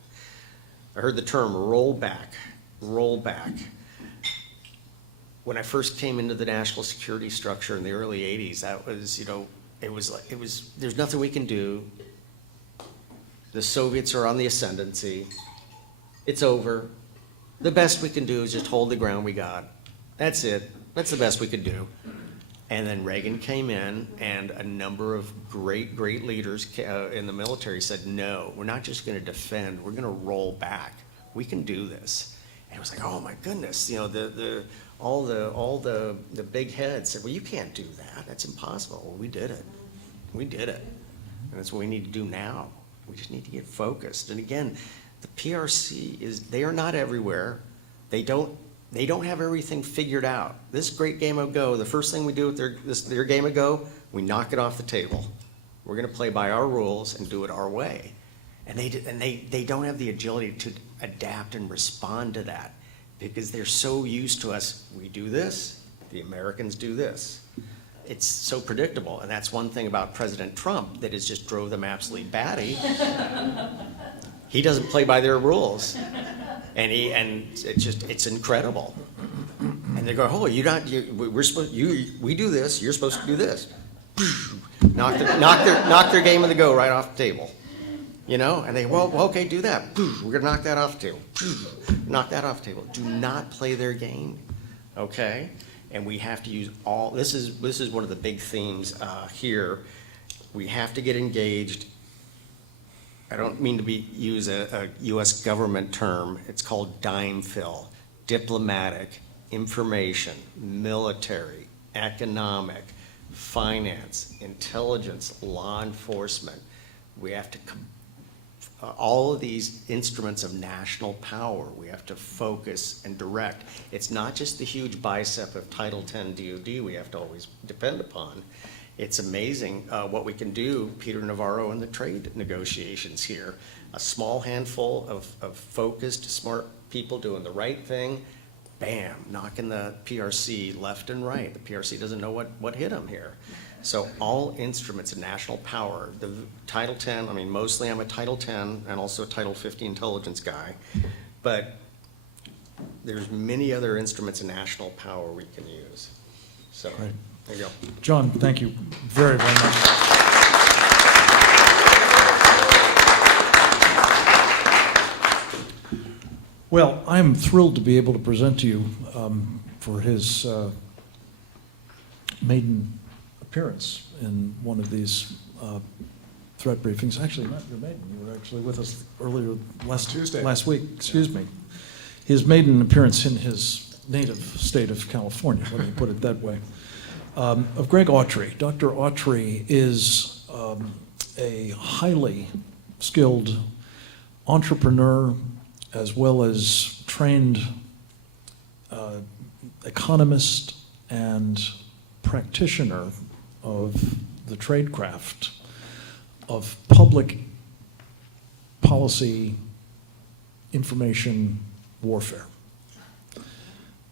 I heard the term rollback. When I first came into the national security structure in the early 80s, that was, there's nothing we can do. The Soviets are on the ascendancy. It's over. The best we can do is just hold the ground we got. That's it. That's the best we could do. And then Reagan came in, and a number of great leaders in the military said, no, we're not just going to defend, we're going to roll back. We can do this. And it was like, oh my goodness, all the big heads said, well, you can't do that. That's impossible. Well, we did it. We did it. And that's what we need to do now. We just need to get focused. And again, the PRC they are not everywhere. They don't have everything figured out. This great game of Go, the first thing we do with their game of Go, we knock it off the table. We're going to play by our rules and do it our way. And they don't have the agility to adapt and respond to that, because they're so used to us. We do this, the Americans do this. It's so predictable, and that's one thing about President Trump that has just drove them absolutely batty. He doesn't play by their rules. And it's incredible. And they go, oh, we do this, you're supposed to do this. knock their game of the Go right off the table. And they, well, okay, do that. We're gonna knock that off the table. Knock that off the table. Do not play their game, okay? And we have to use this is one of the big themes here. We have to get engaged. I don't mean to use a U.S. government term. It's called dime fill. Diplomatic, information, military, economic, finance, intelligence, law enforcement. We have to, all of these instruments of national power, we have to focus and direct. It's not just the huge bicep of Title X DOD we have to always depend upon. It's amazing what we can do, Peter Navarro, in the trade negotiations here. A small handful of focused, smart people doing the right thing, bam, knocking the PRC left and right. The PRC doesn't know what hit them here. So all instruments of national power, the Title X, I mean, mostly I'm a Title X and also a Title 50 intelligence guy, but there's many other instruments of national power we can use. So. Right. There you go. John, thank you very, very much. Well, I'm thrilled to be able to present to you for his maiden appearance in one of these threat briefings. Actually, not your maiden. You were actually with us earlier last week. Excuse me. His maiden appearance in his native state of California, let me put it that way, of Greg Autry. Dr. Autry is a highly skilled entrepreneur as well as trained economist and practitioner of the tradecraft of public policy information warfare.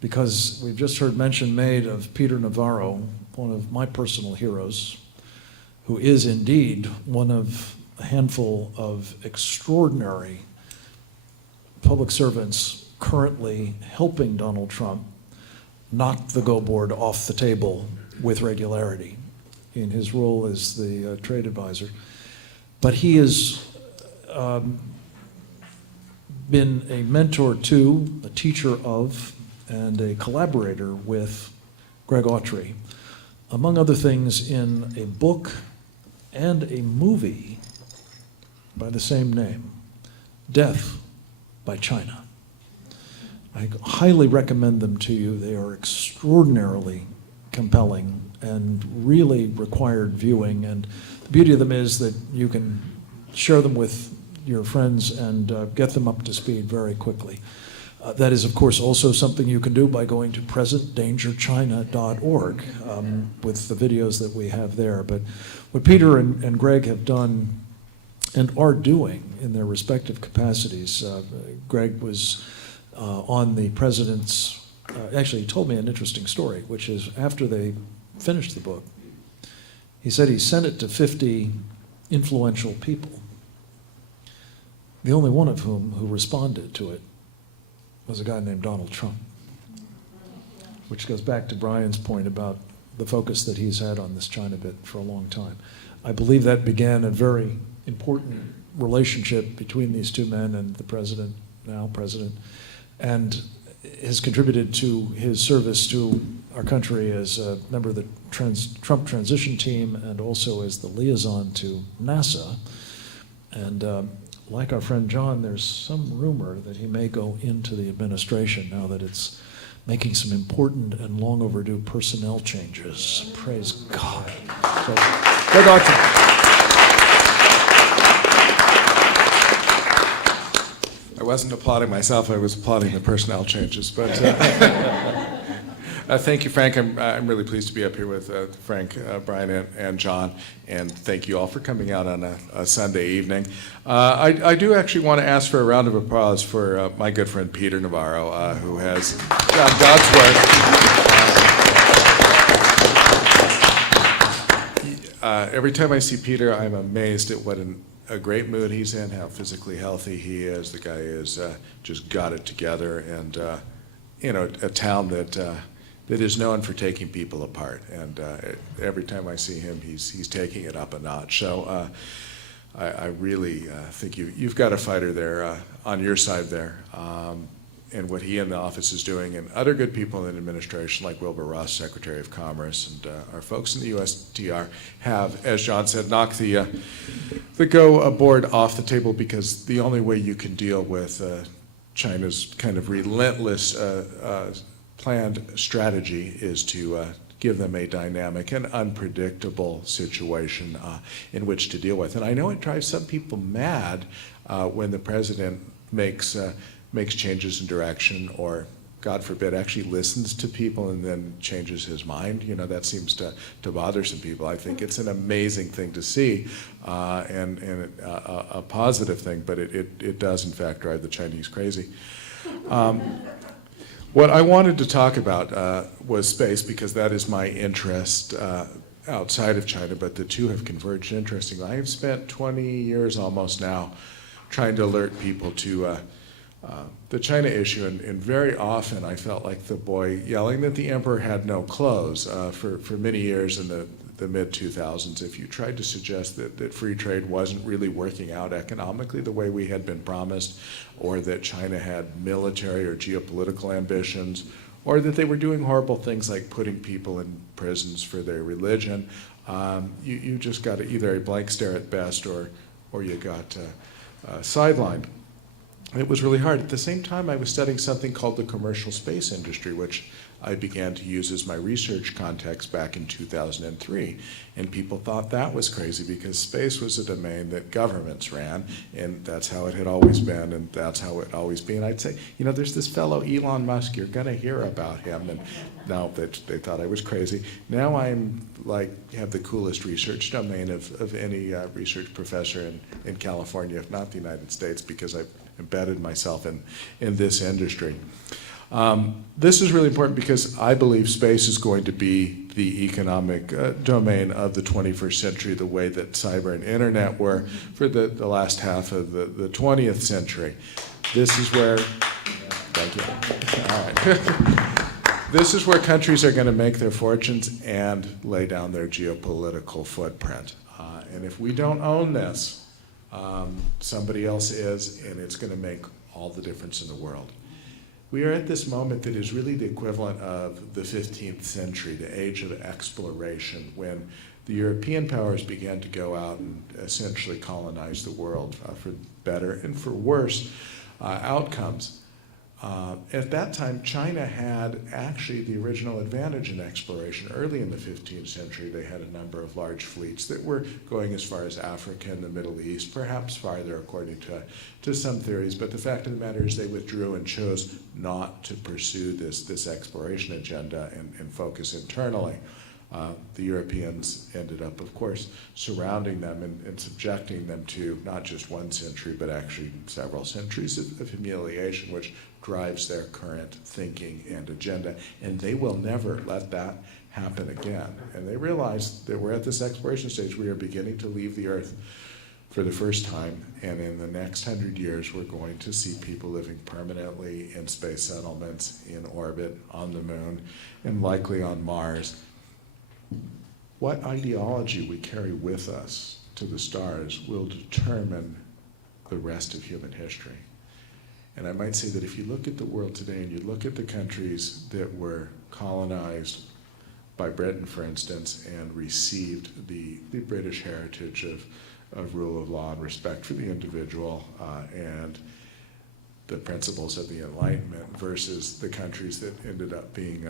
Because we've just heard mention made of Peter Navarro, one of my personal heroes, who is indeed one of a handful of extraordinary public servants currently helping Donald Trump knock the go board off the table with regularity in his role as the trade advisor. But he has been a mentor to, a teacher of, and a collaborator with Greg Autry, among other things in a book and a movie by the same name, Death by China. I highly recommend them to you. They are extraordinarily compelling and really required viewing. And the beauty of them is that you can share them with your friends and get them up to speed very quickly. That is, of course, also something you can do by going to presentdangerchina.org with the videos that we have there. But what Peter and Greg have done and are doing in their respective capacities, Greg was on the president's, actually he told me an interesting story, which is after they finished the book, he said he sent it to 50 influential people, the only one of whom who responded to it was a guy named Donald Trump, which goes back to Brian's point about the focus that he's had on this China bit for a long time. I believe that began a very important relationship between these two men and the president, now president, and has contributed to his service to our country as a member of the Trump transition team and also as the liaison to NASA. And like our friend John, there's some rumor that he may go into the administration now that it's making some important and long overdue personnel changes. Praise God. So, Greg Autry. I wasn't applauding myself, I was applauding the personnel changes. But thank you, Frank. I'm really pleased to be up here with Frank, Brian, and John. And thank you all for coming out on a Sunday evening. I do actually want to ask for a round of applause for my good friend Peter Navarro, who has done God's work. Every time I see Peter, I'm amazed at what a great mood he's in, how physically healthy he is. The guy is just got it together, and a town that is known for taking people apart. And every time I see him, he's taking it up a notch. So I really think you've got a fighter there on your side there. And what he in the office is doing, and other good people in the administration like Wilbur Ross, Secretary of Commerce, and our folks in the USTR have, as John said, knocked the go board off the table, because the only way you can deal with China's kind of relentless planned strategy is to give them a dynamic and unpredictable situation in which to deal with. And I know it drives some people mad when the president makes changes in direction, or, God forbid, actually listens to people and then changes his mind. That seems to bother some people. I think it's an amazing thing to see, and a positive thing, but it does in fact drive the Chinese crazy. What I wanted to talk about was space, because that is my interest outside of China, but the two have converged interestingly. I have spent 20 years almost now trying to alert people to the China issue, and very often I felt like the boy yelling that the emperor had no clothes for many years, and the mid-2000s, if you tried to suggest that free trade wasn't really working out economically the way we had been promised, or that China had military or geopolitical ambitions, or that they were doing horrible things like putting people in prisons for their religion, you just got either a blank stare at best, or you got sidelined. It was really hard. At the same time, I was studying something called the commercial space industry, which I began to use as my research context back in 2003. And people thought that was crazy because space was a domain that governments ran, and that's how it had always been, and that's how it always be. And I'd say, there's this fellow Elon Musk, you're going to hear about him. And now that they thought I was crazy, now I'm have the coolest research domain of any research professor in California, if not the United States, because I've embedded myself in this industry. This is really important because I believe space is going to be the economic domain of the 21st century, the way that cyber and internet were for the last half of the 20th century. This is where, thank you. All right. This is where countries are going to make their fortunes and lay down their geopolitical footprint. And if we don't own this, somebody else is, and it's going to make all the difference in the world. We are at this moment that is really the equivalent of the 15th century, the age of exploration, when the European powers began to go out and essentially colonize the world for better and for worse outcomes. At that time, China had actually the original advantage in exploration. Early in the 15th century, they had a number of large fleets that were going as far as Africa and the Middle East, perhaps farther according to some theories. But the fact of the matter is they withdrew and chose not to pursue this exploration agenda and focus internally. The Europeans ended up, of course, surrounding them and subjecting them to not just one century, but actually several centuries of humiliation, which drives their current thinking and agenda. And they will never let that happen again. And they realize that we're at this exploration stage. We are beginning to leave the Earth for the first time. And in the next 100 years, we're going to see people living permanently in space settlements, in orbit, on the moon, and likely on Mars. What ideology we carry with us to the stars will determine the rest of human history. And I might say that if you look at the world today and you look at the countries that were colonized by Britain, for instance, and received the British heritage of rule of law and respect for the individual and the principles of the Enlightenment versus the countries that ended up being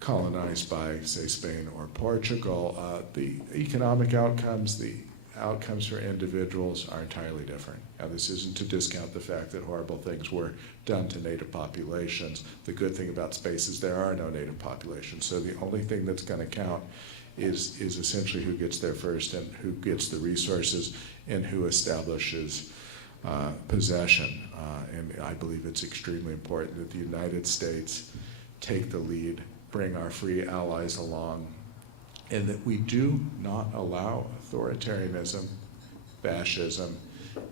colonized by, say, Spain or Portugal, the economic outcomes, the outcomes for individuals are entirely different. Now, this isn't to discount the fact that horrible things were done to native populations. The good thing about space is there are no native populations, so the only thing that's going to count is essentially who gets there first and who gets the resources and who establishes possession. And I believe it's extremely important that the United States take the lead, bring our free allies along, and that we do not allow authoritarianism, fascism,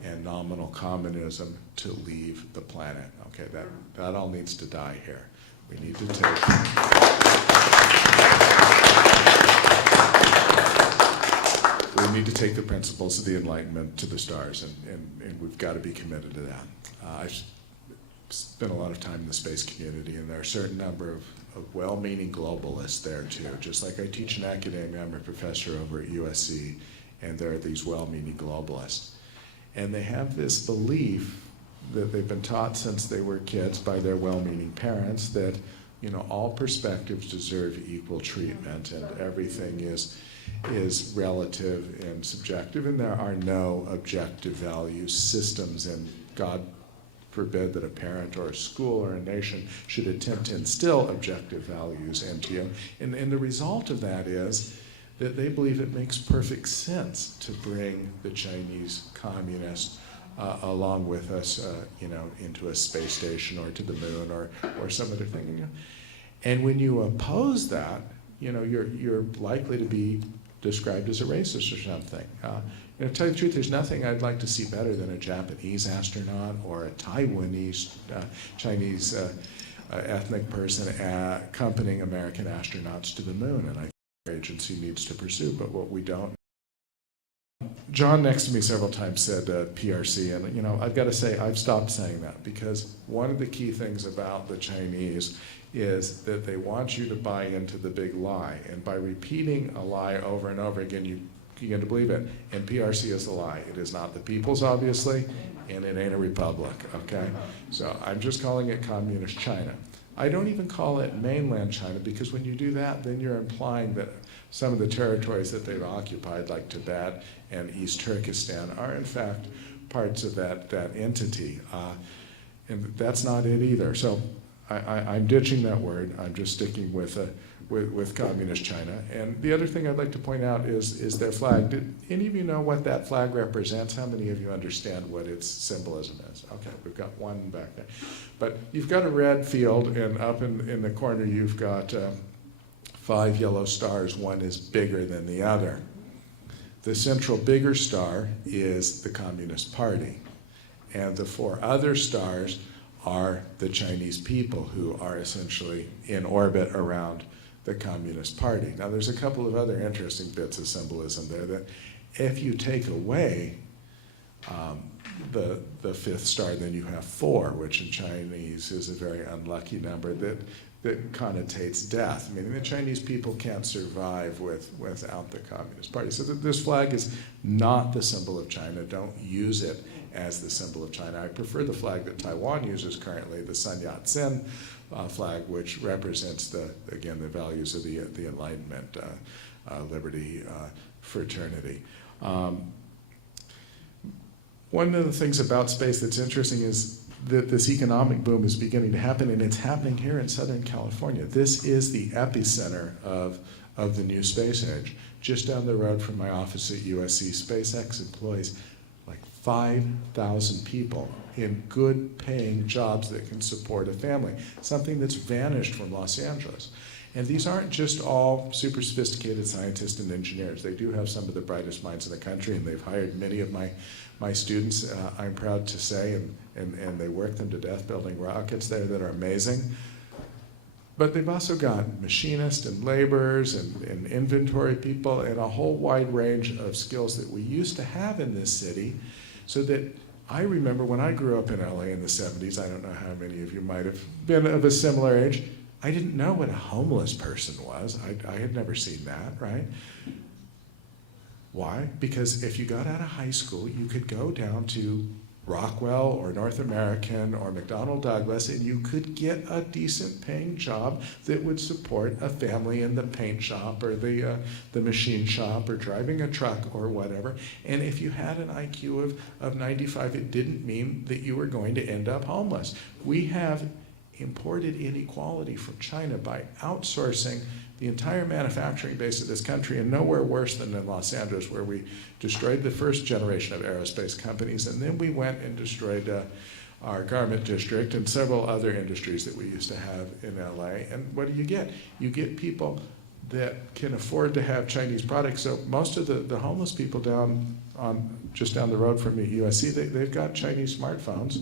and nominal communism to leave the planet. Okay, that all needs to die here. We need to take the principles of the Enlightenment to the stars, and we've got to be committed to that. I've spent a lot of time in the space community, and there are a certain number of well-meaning globalists there too. Just like I teach in academia, I'm a professor over at USC, and there are these well-meaning globalists. And they have this belief that they've been taught since they were kids by their well-meaning parents that, all perspectives deserve equal treatment and everything is relative and subjective, and there are no objective value systems, and God forbid that a parent or a school or a nation should attempt to instill objective values into you. And the result of that is that they believe it makes perfect sense to bring the Chinese communists along with us, into a space station or to the moon or some other thing. And when you oppose that, you're likely to be described as a racist or something. To tell you the truth, there's nothing I'd like to see better than a Japanese astronaut or a Taiwanese, Chinese ethnic person accompanying American astronauts to the moon. And I agency needs to pursue, but what we don't. John next to me several times said PRC, and you know, I've got to say I've stopped saying that, because one of the key things about the Chinese is that they want you to buy into the big lie, and by repeating a lie over and over again, you begin to believe it. And PRC is the lie. It is not the people's, obviously, and it ain't a republic, okay? So I'm just calling it Communist China. I don't even call it mainland China, because when you do that, then you're implying that some of the territories that they've occupied, like Tibet and East Turkestan, are in fact parts of that entity. And that's not it either. So I'm ditching that word. I'm just sticking with Communist China. And the other thing I'd like to point out is their flag. Did any of you know what that flag represents? How many of you understand what its symbolism is? Okay, we've got one back there. But you've got a red field, and up in the corner you've got 5 yellow stars. One is bigger than the other. The central bigger star is the Communist Party, and the 4 other stars are the Chinese people, who are essentially in orbit around the Communist Party. Now there's a couple of other interesting bits of symbolism there, that if you take away the 5th star, then you have 4, which in Chinese is a very unlucky number that connotates death. Meaning the Chinese people can't survive without the Communist Party. So this flag is not the symbol of China. Don't use it as the symbol of China. I prefer the flag that Taiwan uses currently, the Sun Yat-sen flag, which represents again the values of the Enlightenment, liberty, fraternity. One of the things about space that's interesting is that this economic boom is beginning to happen, and it's happening here in Southern California. This is the epicenter of the new space age. Just down the road from my office at USC, SpaceX employs like 5,000 people in good paying jobs that can support a family, something that's vanished from Los Angeles. And these aren't just all super sophisticated scientists and engineers. They do have some of the brightest minds in the country, and they've hired many of my students, I'm proud to say, and they work them to death building rockets there that are amazing. But they've also got machinists and laborers and inventory people and a whole wide range of skills that we used to have in this city. So that I remember when I grew up in LA in the 70s, I don't know how many of you might have been of a similar age, I didn't know what a homeless person was. I had never seen that, right? Why? Because if you got out of high school, you could go down to Rockwell or North American or McDonnell Douglas, and you could get a decent paying job that would support a family in the paint shop or the machine shop or driving a truck or whatever. And if you had an IQ of 95, it didn't mean that you were going to end up homeless. We have imported inequality from China by outsourcing the entire manufacturing base of this country, and nowhere worse than in Los Angeles, where we destroyed the first generation of aerospace companies, and then we went and destroyed our garment district and several other industries that we used to have in LA. And what do? You get people that can afford to have Chinese products. So most of the homeless people just down the road from USC, they've got Chinese smartphones,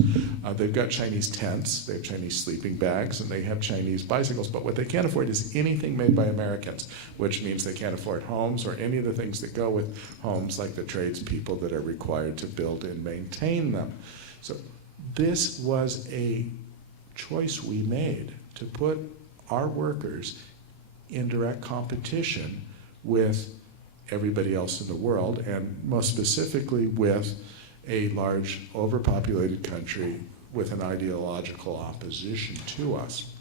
they've got Chinese tents, they have Chinese sleeping bags, and they have Chinese bicycles. But what they can't afford is anything made by Americans, which means they can't afford homes or any of the things that go with homes, like the tradespeople that are required to build and maintain them. So this was a choice we made to put our workers in direct competition with everybody else in the world, and most specifically with a large overpopulated country with an ideological opposition to us.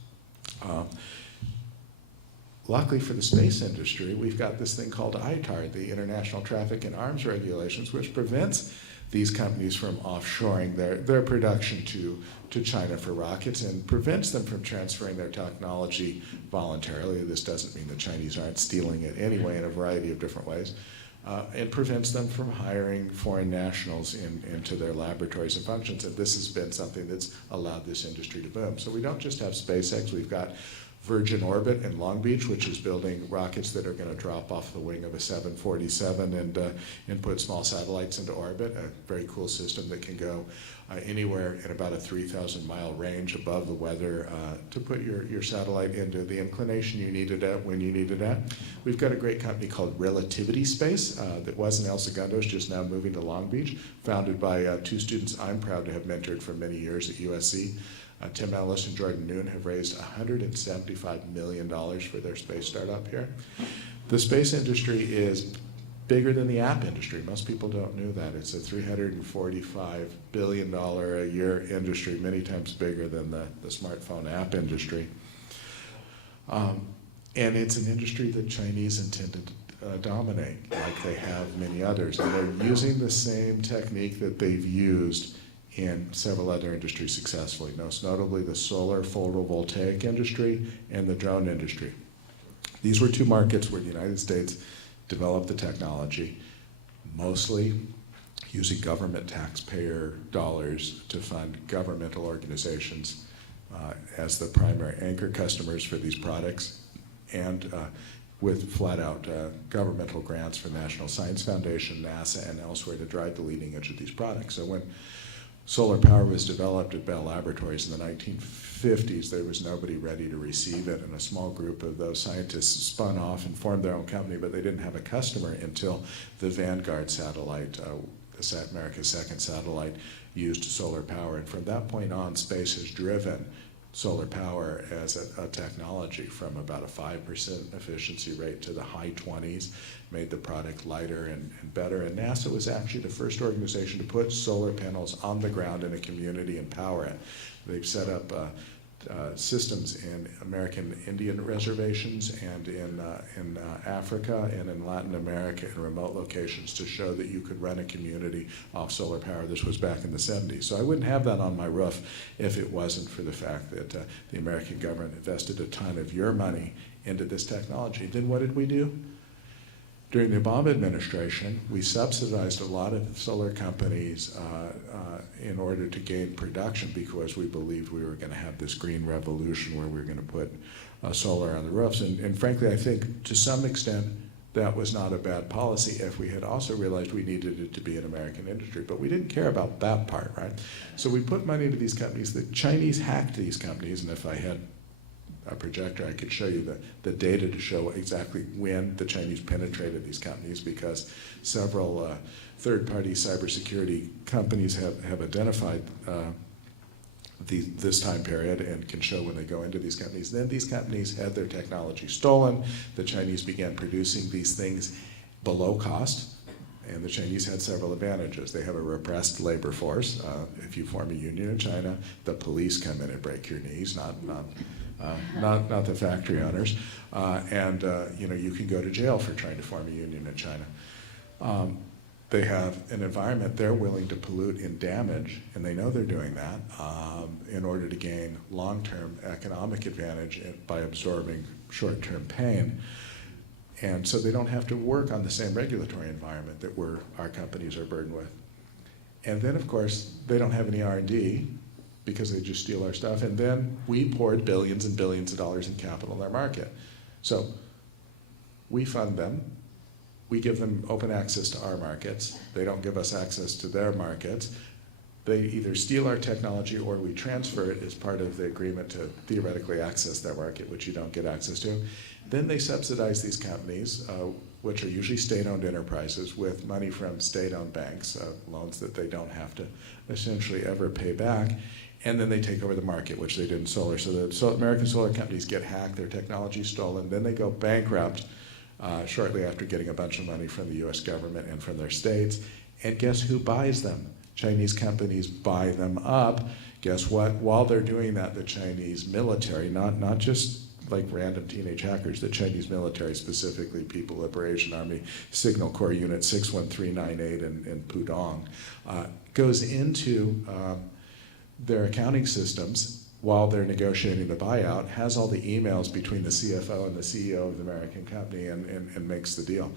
Luckily for the space industry, we've got this thing called ITAR, the International Traffic in Arms Regulations, which prevents these companies from offshoring their production to China for rockets, and prevents them from transferring their technology voluntarily. This doesn't mean the Chinese aren't stealing it anyway in a variety of different ways. It prevents them from hiring foreign nationals into their laboratories and functions, and this has been something that's allowed this industry to boom. So we don't just have SpaceX, we've got Virgin Orbit in Long Beach, which is building rockets that are going to drop off the wing of a 747 and put small satellites into orbit. A very cool system that can go anywhere in about a 3,000-mile range above the weather to put your satellite into the inclination you need it at when you need it at. We've got a great company called Relativity Space that was in El Segundo, is just now moving to Long Beach, founded by two students I'm proud to have mentored for many years at USC. Tim Ellis and Jordan Noon have raised $175 million for their space startup here. The space industry is bigger than the app industry. Most people don't know that. It's a $345 billion a year industry, many times bigger than the smartphone app industry. And it's an industry that Chinese intend to dominate, like they have many others. And they're using the same technique that they've used in several other industries successfully, most notably the solar photovoltaic industry and the drone industry. These were two markets where the United States developed the technology, mostly using government taxpayer dollars to fund governmental organizations as the primary anchor customers for these products, and with flat-out governmental grants from National Science Foundation, NASA, and elsewhere to drive the leading edge of these products. So when solar power was developed at Bell Laboratories in the 1950s, there was nobody ready to receive it, and a small group of those scientists spun off and formed their own company, but they didn't have a customer until the Vanguard satellite, America's second satellite, used solar power. And from that point on, space has driven solar power as a technology from about a 5% efficiency rate to the high 20s, made the product lighter and better. And NASA was actually the first organization to put solar panels on the ground in a community and power it. They've set up systems in American Indian reservations and in Africa and in Latin America in remote locations to show that you could run a community off solar power. This was back in the 70s. So I wouldn't have that on my roof if it wasn't for the fact that the American government invested a ton of your money into this technology. Then what did we do? During the Obama administration, we subsidized a lot of solar companies in order to gain production because we believed we were going to have this green revolution where we were going to put solar on the roofs. And frankly, I think to some extent that was not a bad policy if we had also realized we needed it to be an American industry. But we didn't care about that part, right? So we put money into these companies. The Chinese hacked these companies, and if I had a projector, I could show you the data to show exactly when the Chinese penetrated these companies, because several third-party cybersecurity companies have identified this time period and can show when they go into these companies. Then these companies had their technology stolen. The Chinese began producing these things below cost, and the Chinese had several advantages. They have a repressed labor force. If you form a union in China, the police come in and break your knees, not the factory owners, and you can go to jail for trying to form a union in China. They have an environment they're willing to pollute and damage, and they know they're doing that in order to gain long-term economic advantage by absorbing short-term pain. And so they don't have to work on the same regulatory environment that our companies are burdened with. And then, of course, they don't have any R&D, because they just steal our stuff, and then we poured billions and billions of dollars in capital in their market. So we fund them, we give them open access to our markets, they don't give us access to their markets, they either steal our technology or we transfer it as part of the agreement to theoretically access their market, which you don't get access to. Then they subsidize these companies, which are usually state-owned enterprises, with money from state-owned banks, loans that they don't have to essentially ever pay back. And then they take over the market, which they did in solar. So the American solar companies get hacked, their technology stolen, then they go bankrupt shortly after getting a bunch of money from the US government and from their states. And guess who buys them? Chinese companies buy them up. Guess what? While they're doing that, the Chinese military, not just like random teenage hackers, the Chinese military, specifically People Liberation Army Signal Corps Unit 61398 in Pudong, goes into their accounting systems while they're negotiating the buyout, has all the emails between the CFO and the CEO of the American company, and makes the deal.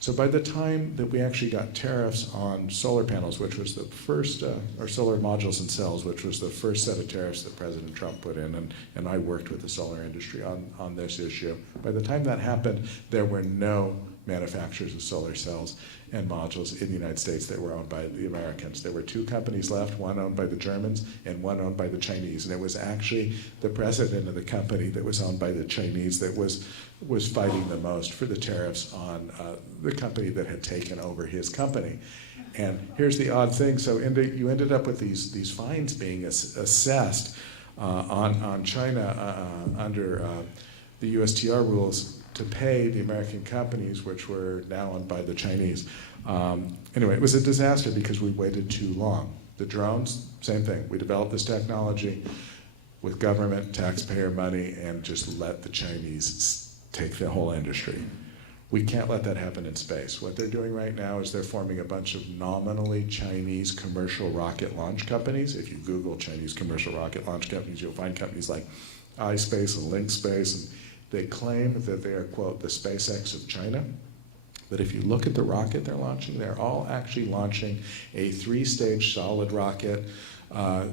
So by the time that we actually got tariffs on solar panels, which was the first, or solar modules and cells, which was the first set of tariffs that President Trump put in, and I worked with the solar industry on this issue. By the time that happened, there were no manufacturers of solar cells and modules in the United States that were owned by the Americans. There were two companies left, one owned by the Germans and one owned by the Chinese. And it was actually the president of the company that was owned by the Chinese that was fighting the most for the tariffs on the company that had taken over his company. And here's the odd thing. So you ended up with these fines being assessed on China under the USTR rules to pay the American companies, which were now owned by the Chinese. Anyway, it was a disaster because we waited too long. The drones, same thing. We developed this technology with government, taxpayer money, and just let the Chinese take the whole industry. We can't let that happen in space. What they're doing right now is they're forming a bunch of nominally Chinese commercial rocket launch companies. If you Google Chinese commercial rocket launch companies, you'll find companies like iSpace and LinkSpace, and they claim that they are, quote, the SpaceX of China. But if you look at the rocket they're launching, they're all actually launching a 3-stage solid rocket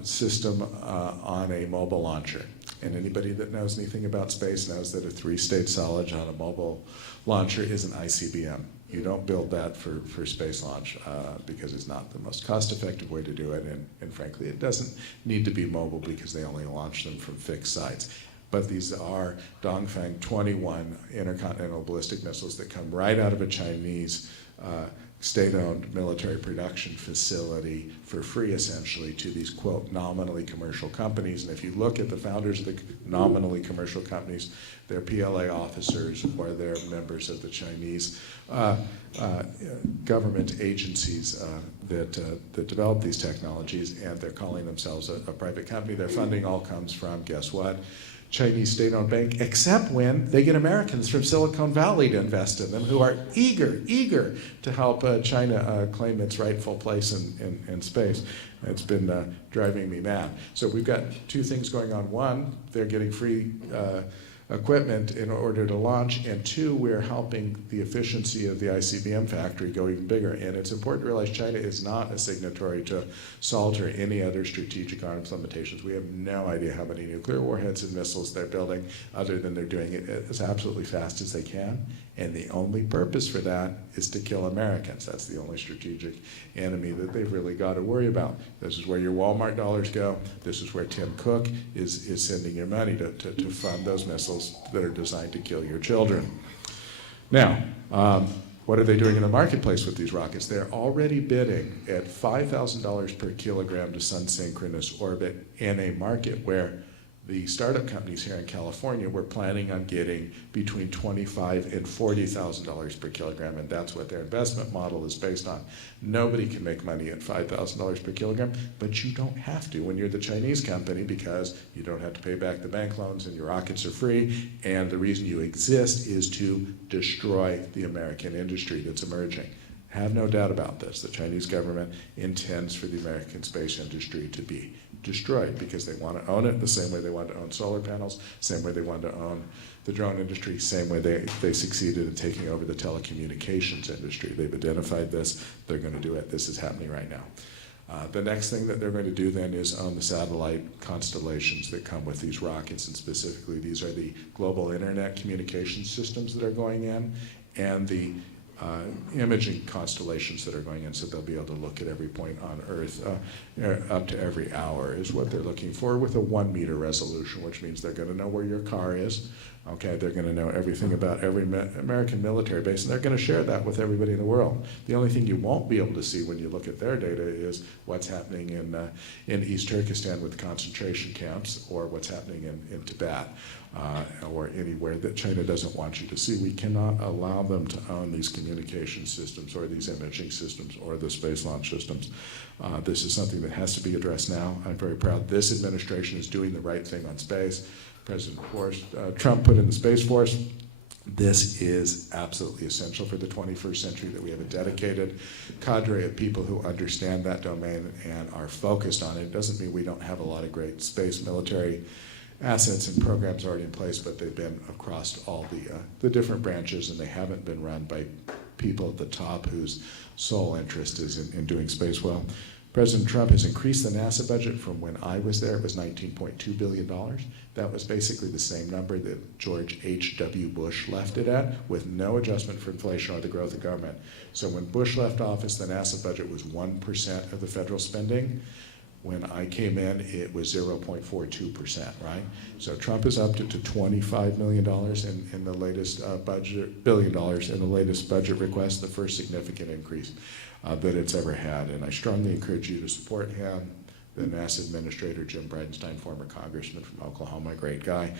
system on a mobile launcher. And anybody that knows anything about space knows that a 3-stage solid on a mobile launcher is an ICBM. You don't build that for space launch because it's not the most cost-effective way to do it. And frankly, it doesn't need to be mobile because they only launch them from fixed sites. But these are Dongfeng 21 intercontinental ballistic missiles that come right out of a Chinese state-owned military production facility for free, essentially, to these, quote, nominally commercial companies. And if you look at the founders of the nominally commercial companies, they're PLA officers or they're members of the Chinese government agencies that develop these technologies, and they're calling themselves a private company. Their funding all comes from, guess what? Chinese state-owned bank, except when they get Americans from Silicon Valley to invest in them who are eager to help China claim its rightful place in space. It's been driving me mad. So we've got two things going on. One, they're getting free equipment in order to launch, and two, we're helping the efficiency of the ICBM factory go even bigger. And it's important to realize China is not a signatory to SALT or any other strategic arms limitations. We have no idea how many nuclear warheads and missiles they're building, other than they're doing it as absolutely fast as they can. And the only purpose for that is to kill Americans. That's the only strategic enemy that they've really got to worry about. This is where your Walmart dollars go. This is where Tim Cook is sending your money to fund those missiles that are designed to kill your children. Now, what are they doing in the marketplace with these rockets? They're already bidding at $5,000 per kilogram to sun-synchronous orbit in a market where the startup companies here in California were planning on getting between $25,000 and $40,000 per kilogram, and that's what their investment model is based on. Nobody can make money at $5,000 per kilogram, but you don't have to when you're the Chinese company, because you don't have to pay back the bank loans and your rockets are free, and the reason you exist is to destroy the American industry that's emerging. Have no doubt about this. The Chinese government intends for the American space industry to be destroyed because they want to own it the same way they want to own solar panels, same way they want to own the drone industry, same way they succeeded in taking over the telecommunications industry. They've identified this. They're going to do it. This is happening right now. The next thing that they're going to do then is own the satellite constellations that come with these rockets, and specifically these are the global internet communication systems that are going in and the imaging constellations that are going in, so they'll be able to look at every point on Earth up to every hour is what they're looking for, with a 1-meter resolution, which means they're going to know where your car is. Okay, they're going to know everything about every American military base, and they're going to share that with everybody in the world. The only thing you won't be able to see when you look at their data is what's happening in East Turkestan with concentration camps, or what's happening in Tibet, or anywhere that China doesn't want you to see. We cannot allow them to own these communication systems or these imaging systems or the space launch systems. This is something that has to be addressed now. I'm very proud this administration is doing the right thing on space. President Trump put in the Space Force. This is absolutely essential for the 21st century, that we have a dedicated cadre of people who understand that domain and are focused on it. It doesn't mean we don't have a lot of great space military assets and programs already in place, but they've been across all the different branches, and they haven't been run by people at the top whose sole interest is in doing space well. President Trump has increased the NASA budget from when I was there. It was $19.2 billion. That was basically the same number that George H.W. Bush left it at, with no adjustment for inflation or the growth of government. So when Bush left office, the NASA budget was 1% of the federal spending. When I came in, it was 0.42%, right? So Trump has upped it to $25 million in the latest budget, $1 billion in the latest budget request, the first significant increase that it's ever had. And I strongly encourage you to support him, the NASA Administrator, Jim Bridenstine, former congressman from Oklahoma, a great guy,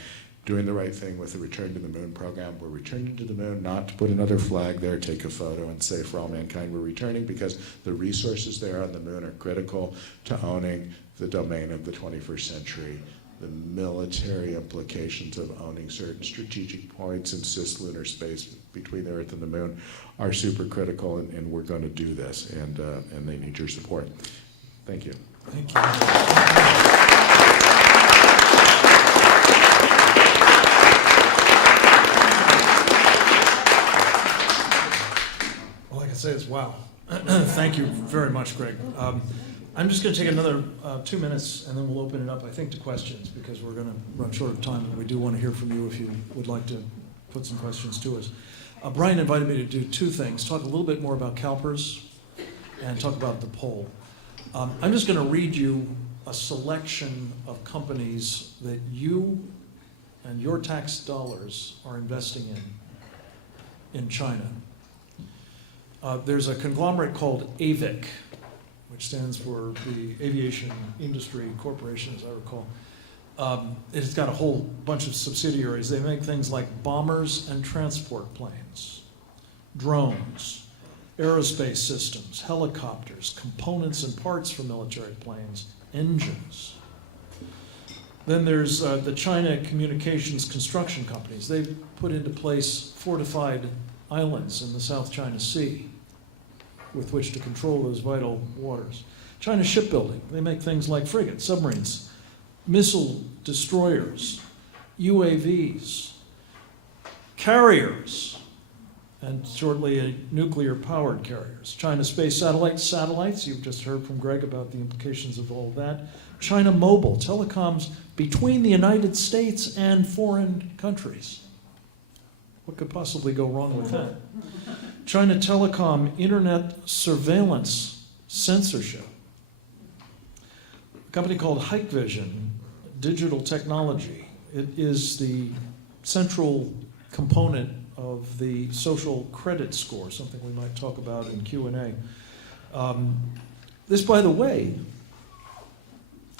doing the right thing with the Return to the Moon program. We're returning to the moon, not to put another flag there, take a photo and say for all mankind we're returning, because the resources there on the moon are critical to owning the domain of the 21st century. The military implications of owning certain strategic points in cislunar space between the Earth and the moon are super critical, and we're going to do this, and they need your support. Thank you. Thank you. All I can say is wow. Thank you very much, Greg. I'm just going to take another 2 minutes, and then we'll open it up, I think, to questions, because we're going to run short of time, and we do want to hear from you if you would like to put some questions to us. Brian invited me to do two things, talk a little bit more about CalPERS and talk about the poll. I'm just going to read you a selection of companies that you and your tax dollars are investing in China. There's a conglomerate called AVIC, which stands for the Aviation Industry Corporation, as I recall. It's got a whole bunch of subsidiaries. They make things like bombers and transport planes, drones, aerospace systems, helicopters, components and parts for military planes, engines. Then there's the China Communications Construction Companies. They've put into place fortified islands in the South China Sea with which to control those vital waters. China Shipbuilding. They make things like frigates, submarines, missile destroyers, UAVs, carriers, and shortly nuclear-powered carriers. China Space Satellites, you've just heard from Greg about the implications of all of that. China Mobile, telecoms between the United States and foreign countries. What could possibly go wrong with that? China Telecom, internet surveillance censorship. A company called Hikvision, digital technology. It is the central component of the social credit score, something we might talk about in Q&A. This, by the way,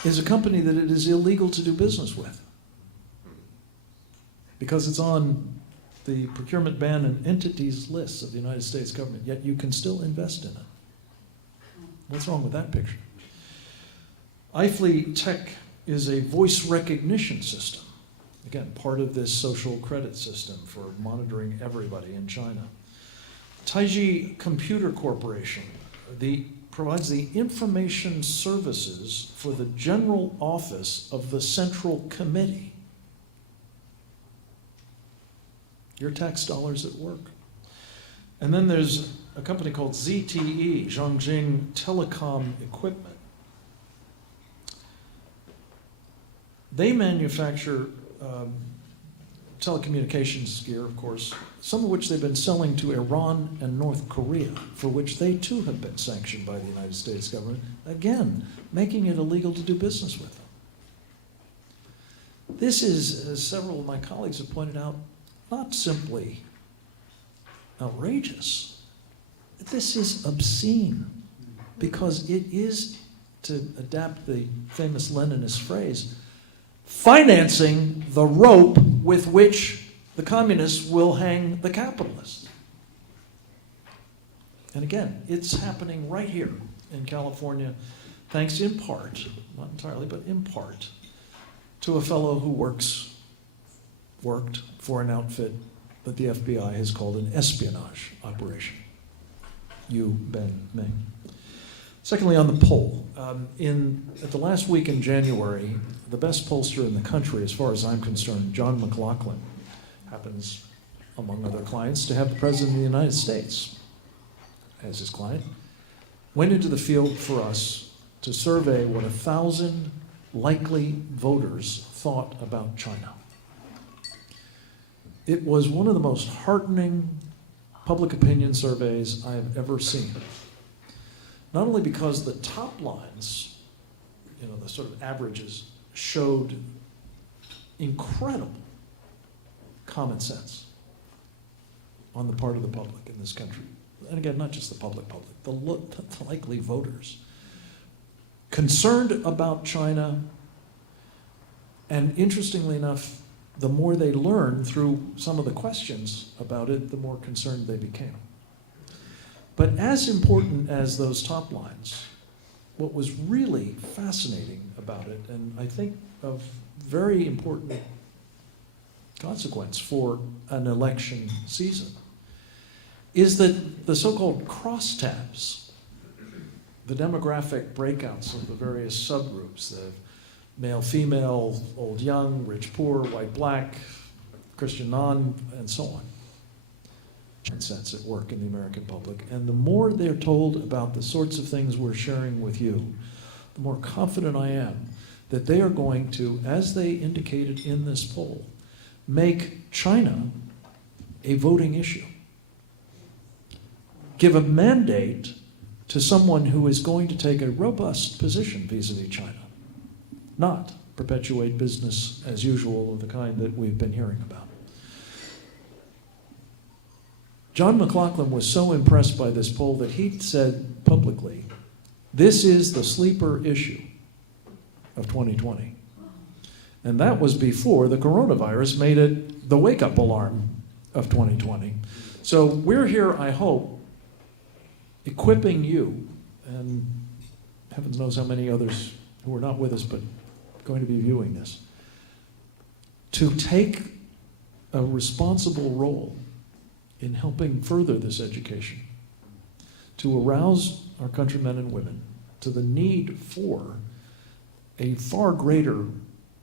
is a company that it is illegal to do business with because it's on the procurement ban and entities lists of the United States government, yet you can still invest in it. What's wrong with that picture? iFleet Tech is a voice recognition system. Again, part of this social credit system for monitoring everybody in China. Taiji Computer Corporation provides the information services for the General Office of the Central Committee. Your tax dollars at work. And then there's a company called ZTE, Zhongjing Telecom Equipment. They manufacture telecommunications gear, of course, some of which they've been selling to Iran and North Korea, for which they too have been sanctioned by the United States government, again, making it illegal to do business with them. This is, as several of my colleagues have pointed out, not simply outrageous. This is obscene, because it is, to adapt the famous Leninist phrase, financing the rope with which the communists will hang the capitalists. And again, it's happening right here in California, thanks in part, not entirely, but in part, to a fellow who worked for an outfit that the FBI has called an espionage operation. You, Ben Ming. Secondly, on the poll, at the last week in January, the best pollster in the country, as far as I'm concerned, John McLaughlin, happens, among other clients, to have the President of the United States as his client, went into the field for us to survey what 1,000 likely voters thought about China. It was one of the most heartening public opinion surveys I have ever seen. Not only because the top lines, the sort of averages, showed incredible common sense on the part of the public in this country. And again, not just the public, the likely voters. Concerned about China, and interestingly enough, the more they learned through some of the questions about it, the more concerned they became. But as important as those top lines, what was really fascinating about it, and I think of very important consequence for an election season, is that the so-called crosstabs, the demographic breakouts of the various subgroups, the male, female, old, young, rich, poor, white, black, Christian, non, and so on, sense at work in the American public. And the more they're told about the sorts of things we're sharing with you, the more confident I am that they are going to, as they indicated in this poll, make China a voting issue. Give a mandate to someone who is going to take a robust position vis-a-vis China, not perpetuate business as usual of the kind that we've been hearing about. John McLaughlin was so impressed by this poll that he said publicly, this is the sleeper issue of 2020. And that was before the coronavirus made it the wake-up alarm of 2020. So we're here, I hope, equipping you, and heavens knows how many others who are not with us but going to be viewing this, to take a responsible role in helping further this education, to arouse our countrymen and women to the need for a far greater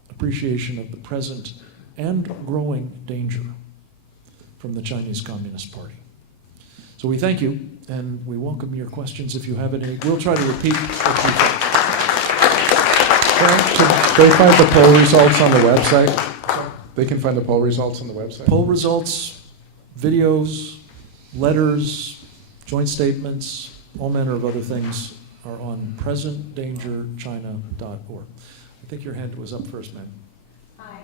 appreciation of the present and growing danger from the Chinese Communist Party. So we thank you, and we welcome your questions if you have any. We'll try to repeat what you said. Can they find the poll results on the website? They can find the poll results on the website? Poll results, videos, letters, joint statements, all manner of other things are on presentdangerchina.org. I think your hand was up first, ma'am. Hi,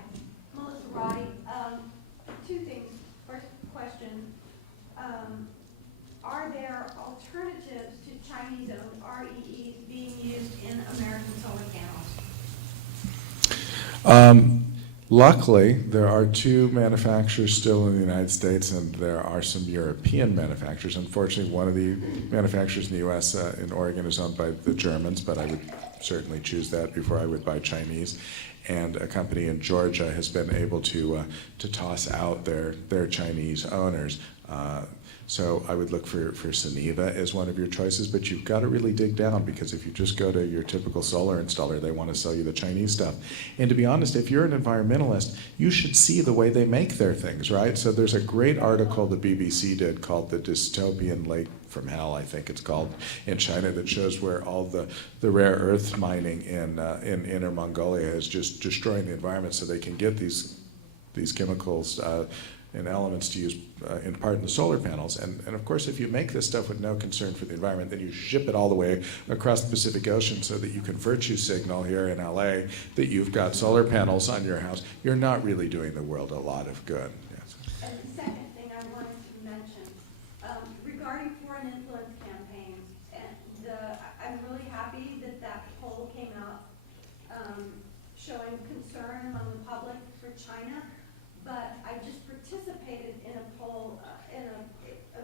Melissa Roddy. Two things. First question, are there alternatives to Chinese-owned REEs being used in American solar panels? Luckily, there are 2 manufacturers still in the United States, and there are some European manufacturers. Unfortunately, one of the manufacturers in the U.S. In Oregon is owned by the Germans, but I would certainly choose that before I would buy Chinese. And a company in Georgia has been able to toss out their Chinese owners. So I would look for Suniva as one of your choices, but you've got to really dig down, because if you just go to your typical solar installer, they want to sell you the Chinese stuff. And to be honest, if you're an environmentalist, you should see the way they make their things, right? So there's a great article the BBC did called The Dystopian Lake from Hell, I think it's called, in China, that shows where all the rare earth mining in Inner Mongolia is just destroying the environment so they can get these chemicals and elements to use in part in the solar panels. And of course, if you make this stuff with no concern for the environment, then you ship it all the way across the Pacific Ocean so that you can virtue signal here in LA that you've got solar panels on your house. You're not really doing the world a lot of good. Yes. And the second thing I wanted to mention, regarding foreign influence campaigns, and I'm really happy that poll came out showing concern among the public for China. But I just participated in a poll in a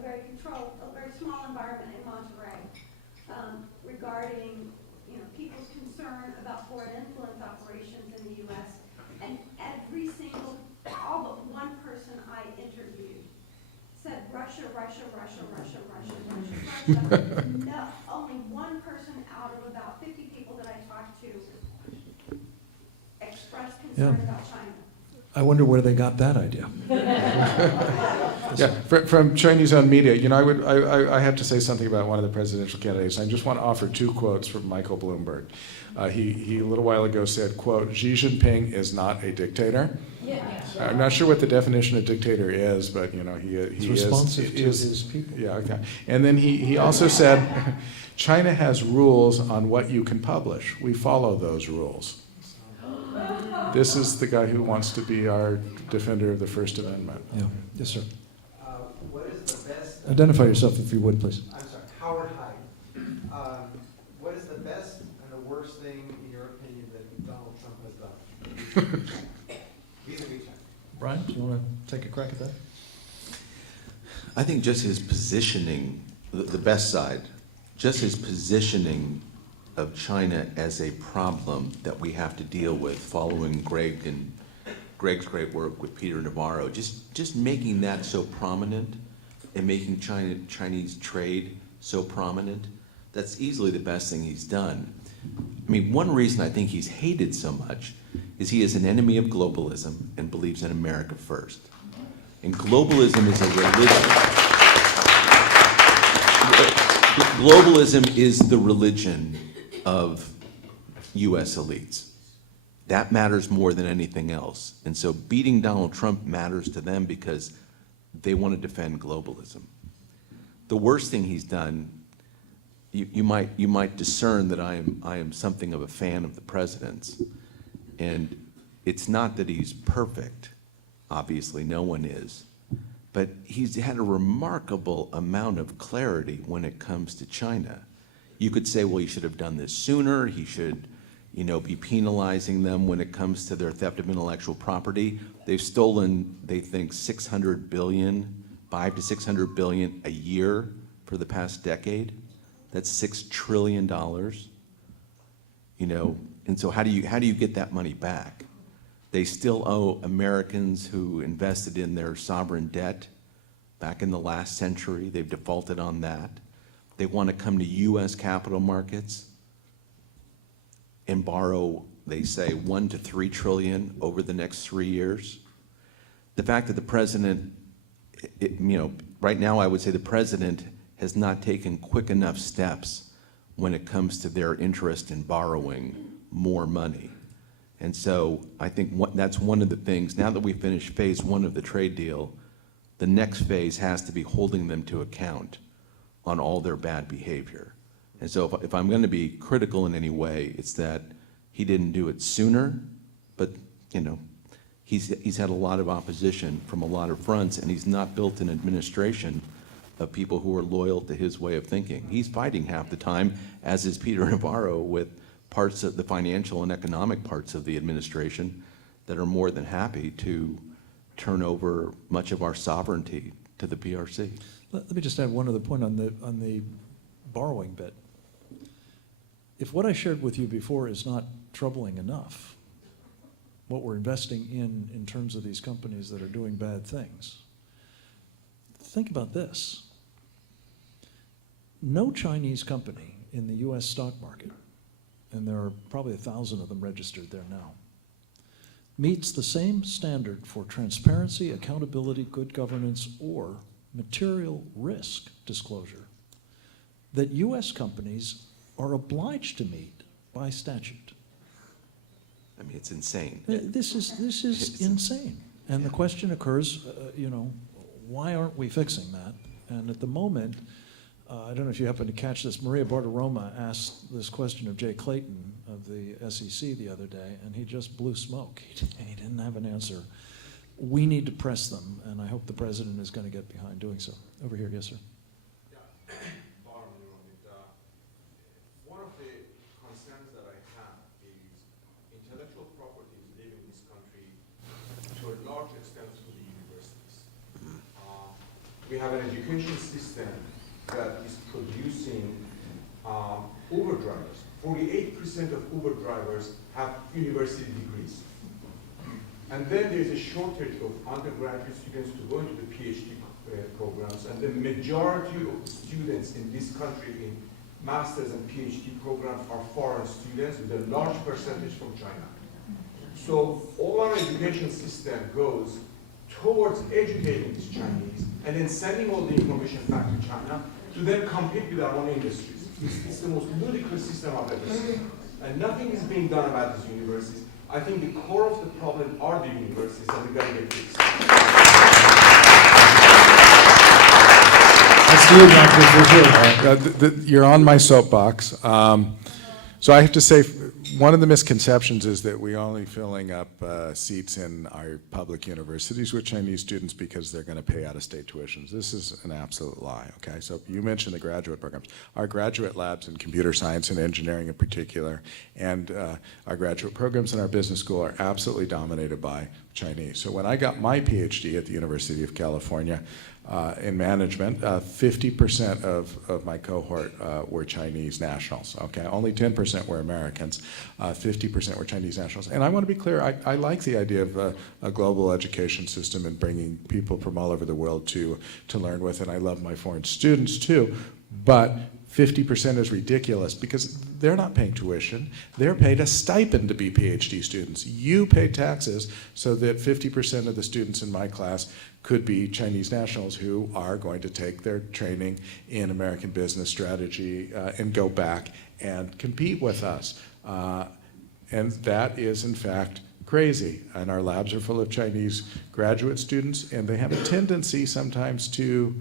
very controlled, a very small environment in Monterey regarding people's concern about foreign influence operations in the U.S. And all but one person I interviewed said Russia, Russia, Russia, Russia, Russia, Russia, Russia. No, only one person out of about 50 people that I talked to expressed concern about China. I wonder where they got that idea. Yeah, from Chinese-owned media, you know, I have to say something about one of the presidential candidates. I just want to offer 2 quotes from Michael Bloomberg. He a little while ago said, quote, "Xi Jinping is not a dictator." I'm not sure what the definition of dictator is, but, you know, he It's is. responsive he to is- his people. Yeah, okay. And then he also said, China has rules on what you can publish. We follow those rules. This is the guy who wants to be our defender of the First Amendment. Yeah. Yes, sir. What is the best? Identify yourself if you would, please. I'm sorry, Howard Hyde. What is the best and the worst thing, in your opinion, that Donald Trump has done? Vis-a-vis China. Brian, do you want to take a crack at that? I think just his positioning, the best side, just his positioning of China as a problem that we have to deal with, following Greg and Greg's great work with Peter Navarro, just making that so prominent and making Chinese trade so prominent, that's easily the best thing he's done. I mean, one reason I think he's hated so much is he is an enemy of globalism and believes in America first. And globalism is a religion. Globalism is the religion of U.S. elites. That matters more than anything else. And so beating Donald Trump matters to them because they want to defend globalism. The worst thing he's done, you might discern that I am something of a fan of the president's. And it's not that he's perfect. Obviously, no one is. But he's had a remarkable amount of clarity when it comes to China. You could say, well, he should have done this sooner. He should, you know, be penalizing them when it comes to their theft of intellectual property. They've stolen, they think, 600 billion, 5 to 600 billion a year for the past decade. That's $6 trillion. You know, and so how do you get that money back? They still owe Americans who invested in their sovereign debt back in the last century. They've defaulted on that. They want to come to U.S. capital markets and borrow, they say, 1 to 3 trillion over the next 3 years. The fact that the president, you know, right now I would say the president has not taken quick enough steps when it comes to their interest in borrowing more money. And so I think that's one of the things, now that we finished phase 1 of the trade deal, the next phase has to be holding them to account on all their bad behavior. And so if I'm going to be critical in any way, it's that he didn't do it sooner, but, you know, he's had a lot of opposition from a lot of fronts, and he's not built an administration of people who are loyal to his way of thinking. He's fighting half the time, as is Peter Navarro, with parts of the financial and economic parts of the administration that are more than happy to turn over much of our sovereignty to the PRC. Let me just add one other point on the borrowing bit. If what I shared with you before is not troubling enough, what we're investing in terms of these companies that are doing bad things, think about this. No Chinese company in the U.S. stock market, and there are probably 1,000 of them registered there now, meets the same standard for transparency, accountability, good governance, or material risk disclosure that U.S. companies are obliged to meet by statute. I mean, it's insane. This is insane. And the question occurs, you know, why aren't we fixing that? And at the moment, I don't know if you happen to catch this, Maria Bartiromo asked this question of Jay Clayton of the SEC the other day, and he just blew smoke. He didn't have an answer. We need to press them, and I hope the president is going to get behind doing so. Over here, yes, sir. Yeah, one of the concerns that I have is intellectual property is leaving this country to a large extent through the universities. We have an education system that is producing Uber drivers. 48% of Uber drivers have university degrees. And then there's a shortage of undergraduate students to go into the PhD programs, and the majority of students in this country in master's and PhD programs are foreign students, with a large percentage from China. So all our education system goes towards educating these Chinese and then sending all the information back to China to then compete with our own industries. It's the most ludicrous system I've ever seen. And nothing is being done about these universities. I think the core of the problem are the universities, and we've got to get fixed. That's you, Dr. Fisher. You're on my soapbox. So I have to say, one of the misconceptions is that we're only filling up seats in our public universities with Chinese students because they're going to pay out-of-state tuitions. This is an absolute lie, okay? So you mentioned the graduate programs. Our graduate labs in computer science and engineering in particular, and our graduate programs in our business school are absolutely dominated by Chinese. So when I got my PhD at the University of California, in management, 50% of my cohort were Chinese nationals, okay? Only 10% were Americans, 50% were Chinese nationals. And I want to be clear, I like the idea of a global education system and bringing people from all over the world to learn with, and I love my foreign students too, but 50% is ridiculous because they're not paying tuition. They're paid a stipend to be PhD students. You pay taxes so that 50% of the students in my class could be Chinese nationals who are going to take their training in American business strategy and go back and compete with us. And that is, in fact, crazy. And our labs are full of Chinese graduate students, and they have a tendency sometimes to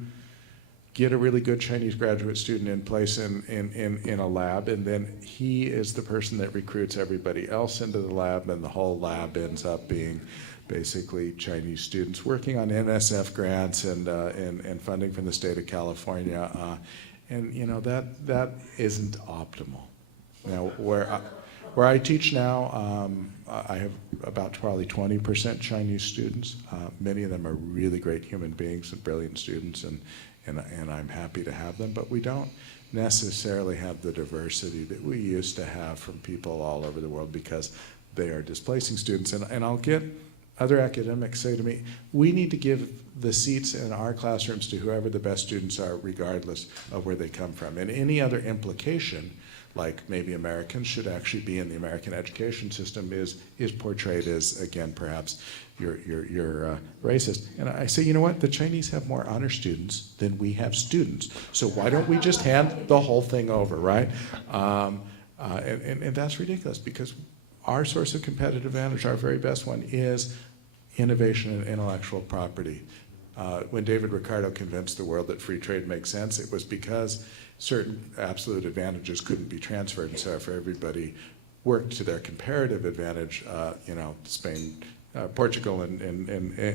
get a really good Chinese graduate student in place in a lab, and then he is the person that recruits everybody else into the lab, and the whole lab ends up being basically Chinese students working on NSF grants and funding from the state of California. And you know, that isn't optimal. Now, where I teach now, I have about probably 20% Chinese students. Many of them are really great human beings and brilliant students, and I'm happy to have them, but we don't necessarily have the diversity that we used to have from people all over the world because they are displacing students. And I'll get other academics say to me, we need to give the seats in our classrooms to whoever the best students are, regardless of where they come from. And any other implication, like maybe Americans should actually be in the American education system, is portrayed as, again, perhaps you're racist. And I say, you know what? The Chinese have more honor students than we have students. So why don't we just hand the whole thing over, right? And that's ridiculous because our source of competitive advantage, our very best one, is innovation and intellectual property. When David Ricardo convinced the world that free trade makes sense, it was because certain absolute advantages couldn't be transferred, and so if everybody worked to their comparative advantage, you know, Spain, Portugal and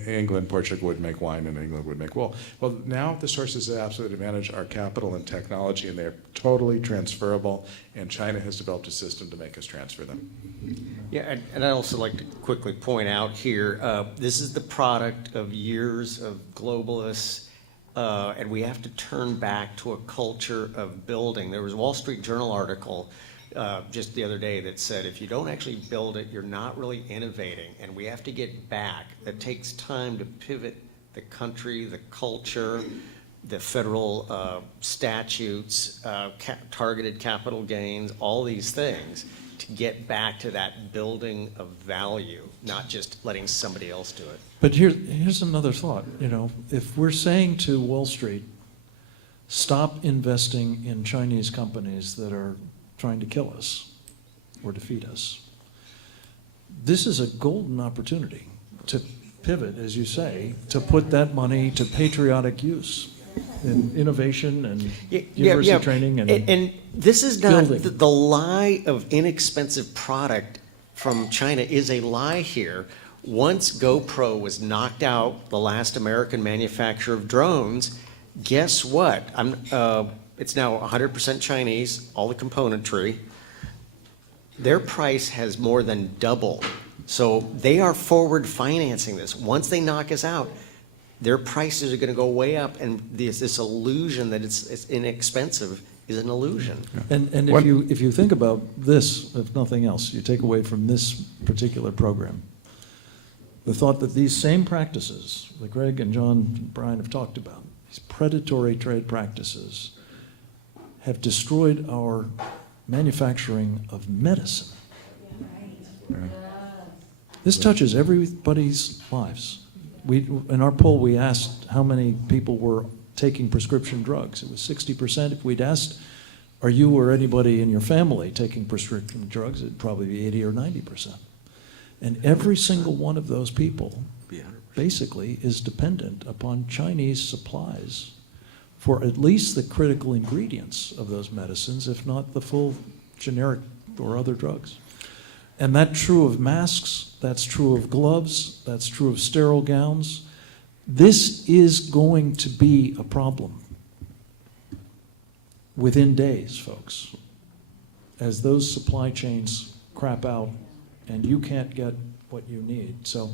England, Portugal would make wine and England would make wool. Well, now the sources of absolute advantage are capital and technology, and they're totally transferable, and China has developed a system to make us transfer them. Yeah, and I'd also like to quickly point out here, this is the product of years of globalists, and we have to turn back to a culture of building. There was a Wall Street Journal article just the other day that said, if you don't actually build it, you're not really innovating, and we have to get back. It takes time to pivot the country, the culture, the federal statutes, targeted capital gains, all these things, to get back to that building of value, not just letting somebody else do it. But here's another thought. You know, if we're saying to Wall Street, stop investing in Chinese companies that are trying to kill us or defeat us, this is a golden opportunity to pivot, as you say, to put that money to patriotic use in innovation and university training and this is not building. the lie of inexpensive product from China is a lie here. Once GoPro was knocked out, the last American manufacturer of drones, guess what? It's now 100% Chinese, all the componentry. Their price has more than doubled. So they are forward financing this. Once they knock us out, their prices are going to go way up, and this illusion that it's inexpensive is an illusion. And if you think about this, if nothing else, you take away from this particular program, the thought that these same practices that Greg and John and Brian have talked about, these predatory trade practices, have destroyed our manufacturing of medicine. This touches everybody's lives. In our poll, we asked how many people were taking prescription drugs. It was 60%. If we'd asked, are you or anybody in your family taking prescription drugs, it'd probably be 80 or 90%. And every single one of those people basically is dependent upon Chinese supplies for at least the critical ingredients of those medicines, if not the full generic or other drugs. And that's true of masks, that's true of gloves, that's true of sterile gowns. This is going to be a problem within days, folks, as those supply chains crap out and you can't get what you need. So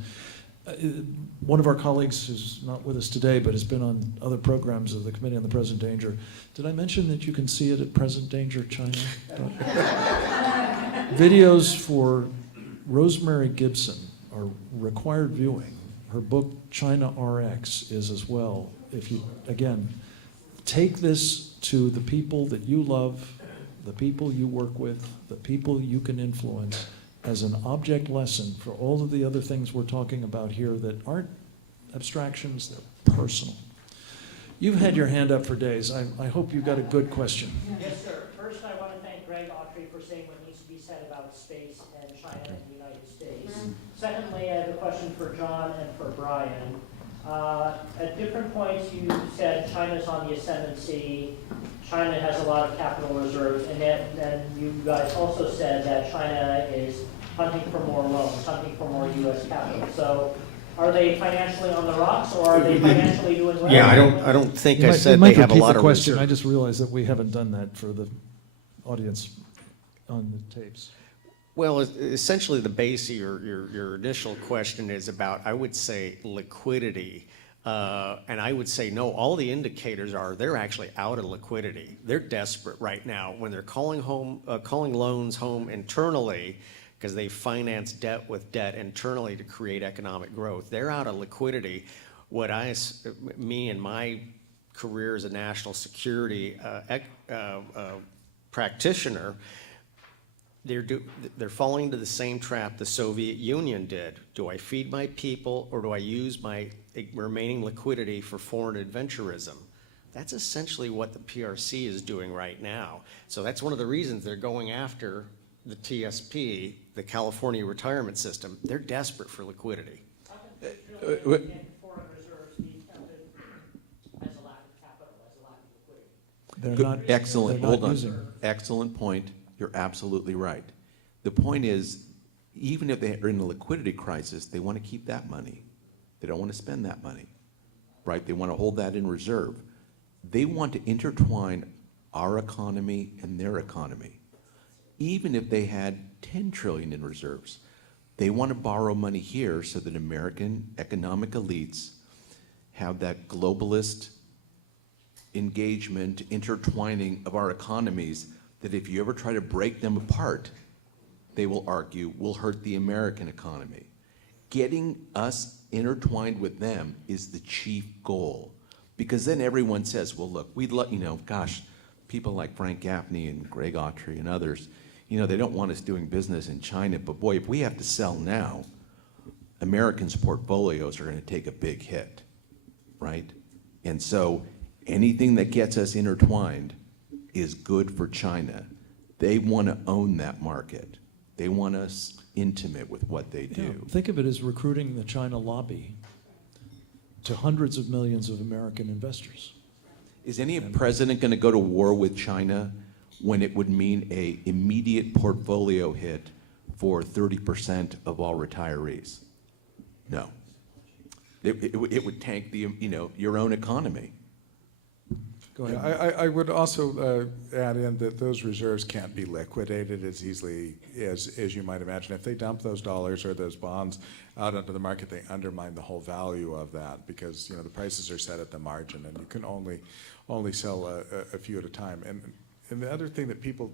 one of our colleagues who's not with us today but has been on other programs of the Committee on the Present Danger, did I mention that you can see it at Present Danger China? Videos for Rosemary Gibson are required viewing. Her book, China RX, is as well. If you, again, take this to the people that you love, the people you work with, the people you can influence, as an object lesson for all of the other things we're talking about here that aren't abstractions, they're personal. You've had your hand up for days. I hope you got a good question. Yes, sir. First, I want to thank Greg Autry for saying what needs to be said about space and China and the United States. Secondly, I have a question for John and for Brian. At different points, you said China's on the ascendancy, China has a lot of capital reserves, and then you guys also said that China is hunting for more loans, hunting for more U.S. capital. So are they financially on the rocks, or are they financially doing well? Yeah, I don't think I said You might they have a repeat lot the of question. reserve. I just realized that we haven't done that for the audience on the tapes. Well, essentially the base of your initial question is about, I would say, liquidity. And I would say, no, all the indicators are they're actually out of liquidity. They're desperate right now when they're calling loans home internally because they finance debt with debt internally to create economic growth. They're out of liquidity. What me and my career as a national security practitioner, they're falling into the same trap the Soviet Union did. Do I feed my people, or do I use my remaining liquidity for foreign adventurism? That's essentially what the PRC is doing right now. So that's one of the reasons they're going after the TSP, the California retirement system. They're desperate for liquidity. How can foreign reserves be counted as a lack of capital, as a lack of liquidity? They're Good. not, Excellent, they're not hold on. using- Excellent point. You're absolutely right. The point is, even if they are in a liquidity crisis, they want to keep that money. They don't want to spend that money, right? They want to hold that in reserve. They want to intertwine our economy and their economy. Even if they had 10 trillion in reserves, they want to borrow money here so that American economic elites have that globalist engagement, intertwining of our economies, that if you ever try to break them apart, they will argue, will hurt the American economy. Getting us intertwined with them is the chief goal. Because then everyone says, well, look, gosh, people like Frank Gaffney and Greg Autry and others, they don't want us doing business in China, but boy, if we have to sell now, Americans' portfolios are going to take a big hit, right? And so anything that gets us intertwined is good for China. They want to own that market. They want us intimate with what they do. Yeah, think of it as recruiting the China lobby to hundreds of millions of American investors. Is any president going to go to war with China when it would mean an immediate portfolio hit for 30% of all retirees? No. It would tank your own economy. Go Yeah, ahead. I would also add in that those reserves can't be liquidated as easily as you might imagine. If they dump those dollars or those bonds out onto the market, they undermine the whole value of that because the prices are set at the margin, and you can only sell a few at a time. And the other thing that people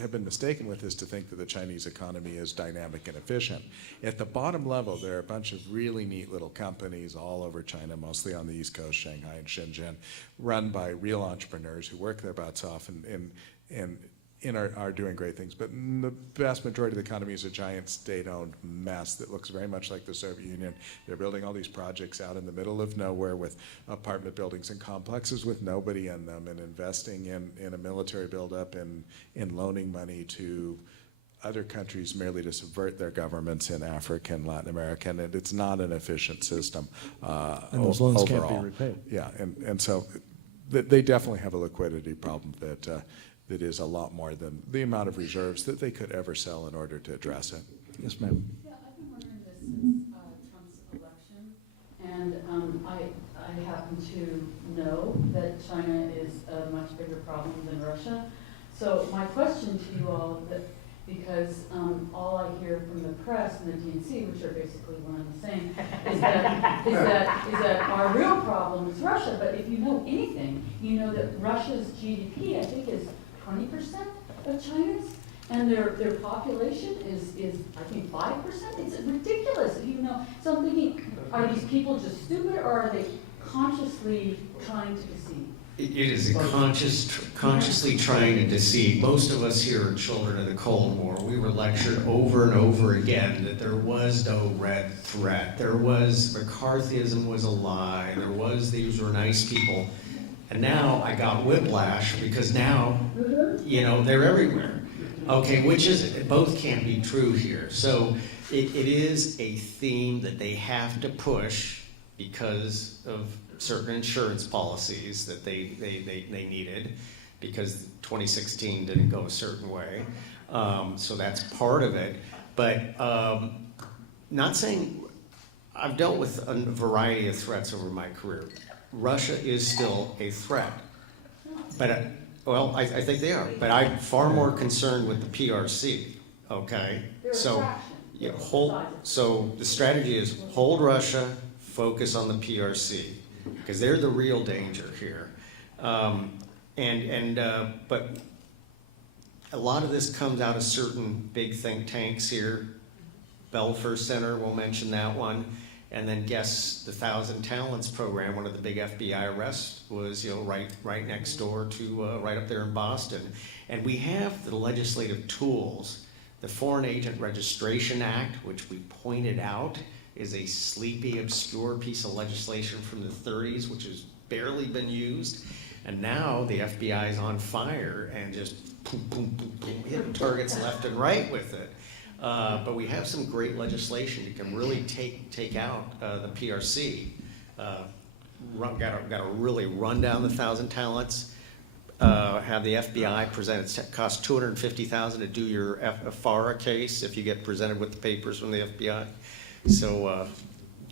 have been mistaken with is to think that the Chinese economy is dynamic and efficient. At the bottom level, there are a bunch of really neat little companies all over China, mostly on the East Coast, Shanghai and Shenzhen, run by real entrepreneurs who work their butts off and are doing great things. But the vast majority of the economy is a giant state-owned mess that looks very much like the Soviet Union. They're building all these projects out in the middle of nowhere with apartment buildings and complexes with nobody in them, and investing in a military buildup and in loaning money to other countries merely to subvert their governments in Africa and Latin America, and it's not an efficient system And those loans overall. can't be repaid. Yeah, and so they definitely have a liquidity problem that is a lot more than the amount of reserves that they could ever sell in order to address it. Yes, ma'am. Yeah, I've been wondering this since Trump's election, and I happen to know that China is a much bigger problem than Russia. So my question to you all, because all I hear from the press and the DNC, which are basically one and the same, is that our real problem is Russia. But if you know anything, you know that Russia's GDP, I think, is 20% of China's, and their population is I think 5%. It's ridiculous, you know. So I'm thinking, are these people just stupid, or are they consciously trying to deceive? It is consciously trying to deceive. Most of us here are children of the Cold War. We were lectured over and over again that there was no red threat. McCarthyism was a lie. These were nice people. And now I got whiplash because now, they're everywhere. Okay, which is it? Both can't be true here. So it is a theme that they have to push because of certain insurance policies that they needed, because 2016 didn't go a certain way. So that's part of it. But not saying, I've dealt with a variety of threats over my career. Russia is still a threat. But, I think they are. But I'm far more concerned with the PRC, okay? So the strategy is hold Russia, focus on the PRC, because they're the real danger here. But a lot of this comes out of certain big think tanks here. Belfer Center, we'll mention that one. And then guess the 1,000 Talents program, one of the big FBI arrests was right next door to right up there in Boston. And we have the legislative tools. The Foreign Agent Registration Act, which we pointed out is a sleepy, obscure piece of legislation from the 30s, which has barely been used. And now the FBI is on fire and just boom, boom, boom, boom, hitting targets left and right with it. But we have some great legislation that can really take out the PRC. Got to really run down the 1,000 Talents. Have the FBI present. It costs $250,000 to do your FARA case if you get presented with the papers from the FBI. So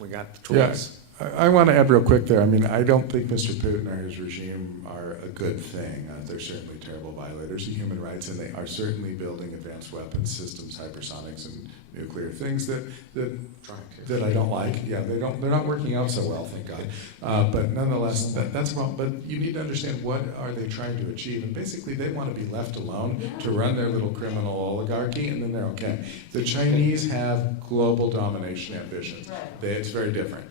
we got the tools. Yes. I want to add real quick there. I mean, I don't think Mr. Putin or his regime are a good thing. They're certainly terrible violators of human rights, and they are certainly building advanced weapons systems, hypersonics, and nuclear things that I don't like. Yeah, they're not working out so well, thank God. But nonetheless, that's a problem. But you need to understand, what are they trying to achieve? And basically, they want to be left alone to run their little criminal oligarchy, and then they're okay. The Chinese have global domination ambitions. It's very different.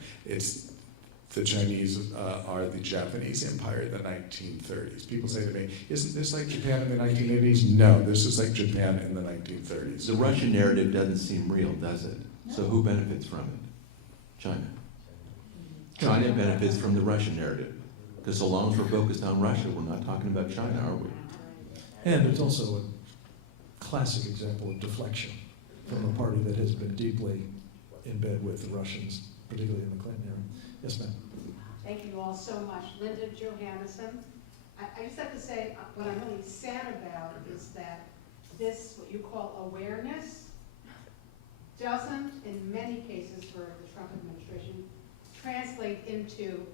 The Chinese are the Japanese empire of the 1930s. People say to me, isn't this like Japan in the 1980s? No, this is like Japan in the 1930s. The Russian narrative doesn't seem real, does it? So who benefits from it? China. China benefits from the Russian narrative. Because so long as we're focused on Russia, we're not talking about China, are we? And it's also a classic example of deflection from a party that has been deeply in bed with the Russians, particularly in the Clinton era. Yes, ma'am. Thank you all so much. Linda Johannesson. I just have to say, what I'm really sad about is that this, what you call awareness, doesn't, in many cases for the Trump administration, translate into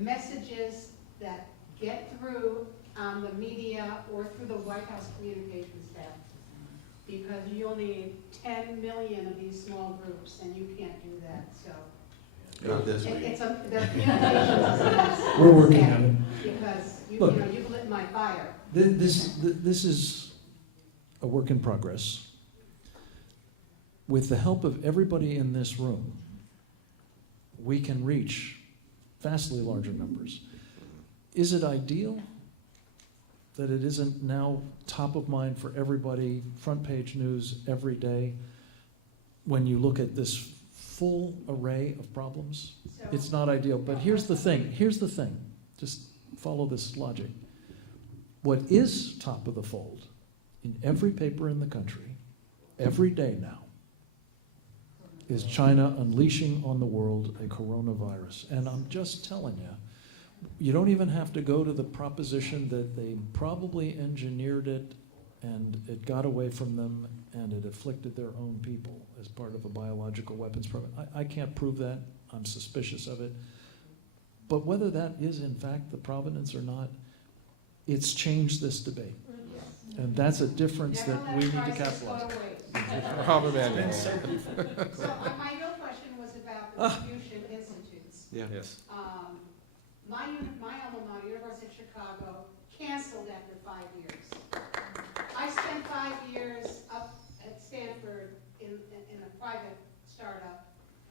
messages that get through on the media or through the White House communications staff. Because you only need 10 million of these small groups, and you can't do that, so. Not this week. It's the communications. We're working on it. Because Look, you've lit my fire. This is a work in progress. With the help of everybody in this room, we can reach vastly larger numbers. Is it ideal? that it isn't now top of mind for everybody, front page news every day, when you look at this full array of problems? It's not ideal, but here's the thing, just follow this logic. What is top of the fold in every paper in the country, every day now, is China unleashing on the world a coronavirus. And I'm just telling you, you don't even have to go to the proposition that they probably engineered it and it got away from them and it afflicted their own people as part of a biological weapons program. I can't prove that. I'm suspicious of it. But whether that is in fact the provenance or not, it's changed this debate. And that's a difference that we need to capitalize on. Problem, Emmanuel. So my real question was about the Confucian Institutes. Yeah. Yes. My alma mater, University of Chicago, canceled after 5 years. I spent 5 years up at Stanford in a private startup.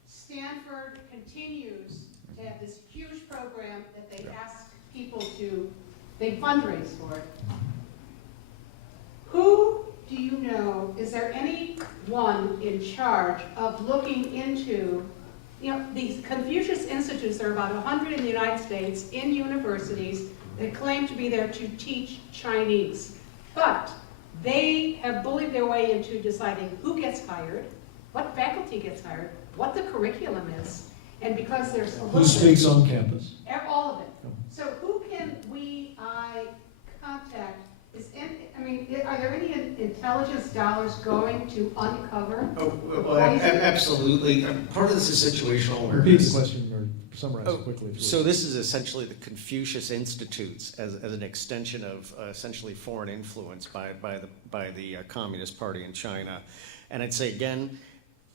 Stanford continues to have this huge program that they ask people to, they fundraise for it. Who do you know, is there anyone in charge of looking into, these Confucius Institutes, there are about 100 in the United States in universities that claim to be there to teach Chinese. But they have bullied their way into deciding who gets hired, what faculty gets hired, what the curriculum is, and because there's a little Who speaks on campus? all of it. So who can I contact? Are there any intelligence dollars going to uncover? Absolutely. Part of this is situational Repeat the awareness. question or summarize it quickly. If you So would. this is essentially the Confucius Institutes as an extension of essentially foreign influence by the Communist Party in China. And I'd say again,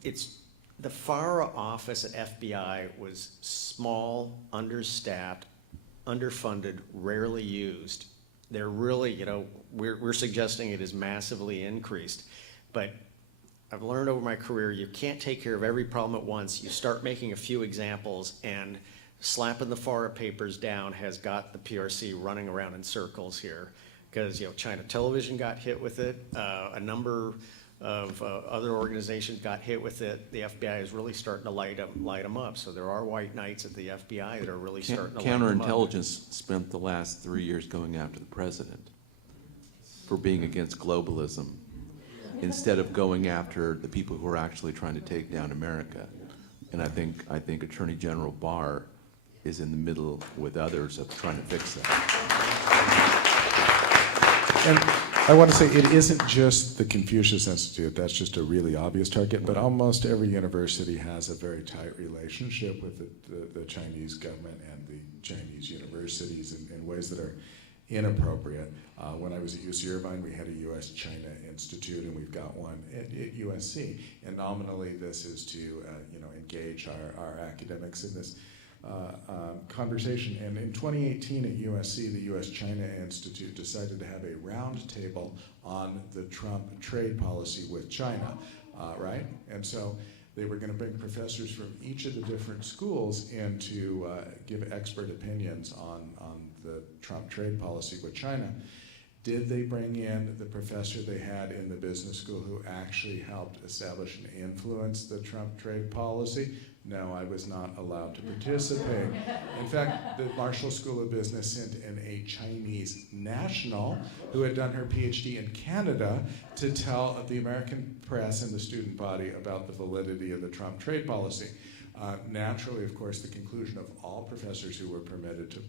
it's the FARA office at FBI was small, understaffed, underfunded, rarely used. They're really, we're suggesting it is massively increased. But I've learned over my career, you can't take care of every problem at once. You start making a few examples, and slapping the FARA papers down has got the PRC running around in circles here. Because, China Television got hit with it. A number of other organizations got hit with it. The FBI is really starting to light them up. So there are white knights at the FBI that are really starting to light them up. Counterintelligence spent the last 3 years going after the president for being against globalism instead of going after the people who are actually trying to take down America. And I think Attorney General Barr is in the middle with others of trying to fix that. And I want to say it isn't just the Confucius Institute, that's just a really obvious target, but almost every university has a very tight relationship with the Chinese government and the Chinese universities in ways that are inappropriate. When I was at UC Irvine, we had a U.S.-China Institute, and we've got one at USC. And nominally, this is to engage our academics in this conversation. And in 2018 at USC, the U.S.-China Institute decided to have a roundtable on the Trump trade policy with China, right? And so they were going to bring professors from each of the different schools in to give expert opinions on the Trump trade policy with China. Did they bring in the professor they had in the business school who actually helped establish and influence the Trump trade policy? No, I was not allowed to participate. In fact, the Marshall School of Business sent in a Chinese national who had done her PhD in Canada to tell the American press and the student body about the validity of the Trump trade policy. Naturally, of course, the conclusion of all professors who were permitted to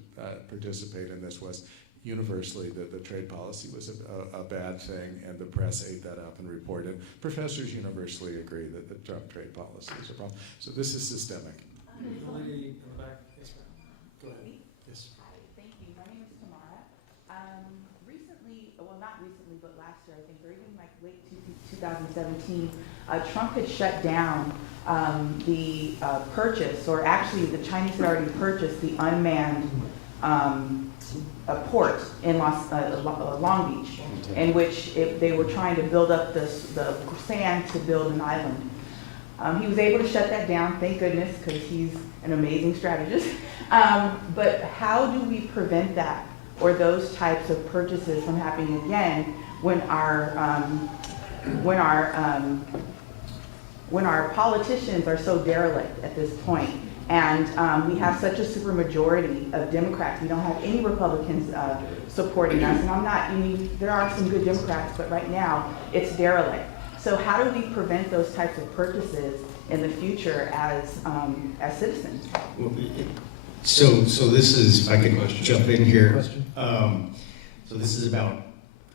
participate in this was universally that the trade policy was a bad thing, and the press ate that up and reported. Professors universally agree that the Trump trade policy is a problem. So this is systemic. The lady in the back, yes, ma'am. Go ahead. Yes. Hi, thank you. My name is Tamara. Recently, well, not recently, but last year, I think, or even like late 2017, Trump had shut down the purchase, or actually the Chinese had already purchased the unmanned a port in Long Beach, in which they were trying to build up the sand to build an island. He was able to shut that down, thank goodness, because he's an amazing strategist. But how do we prevent that or those types of purchases from happening again when our politicians are so derelict at this point. And we have such a supermajority of Democrats. We don't have any Republicans supporting us. And there are some good Democrats, but right now it's derelict. So how do we prevent those types of purchases in the future as citizens? So this is, if I could jump in here. So this is about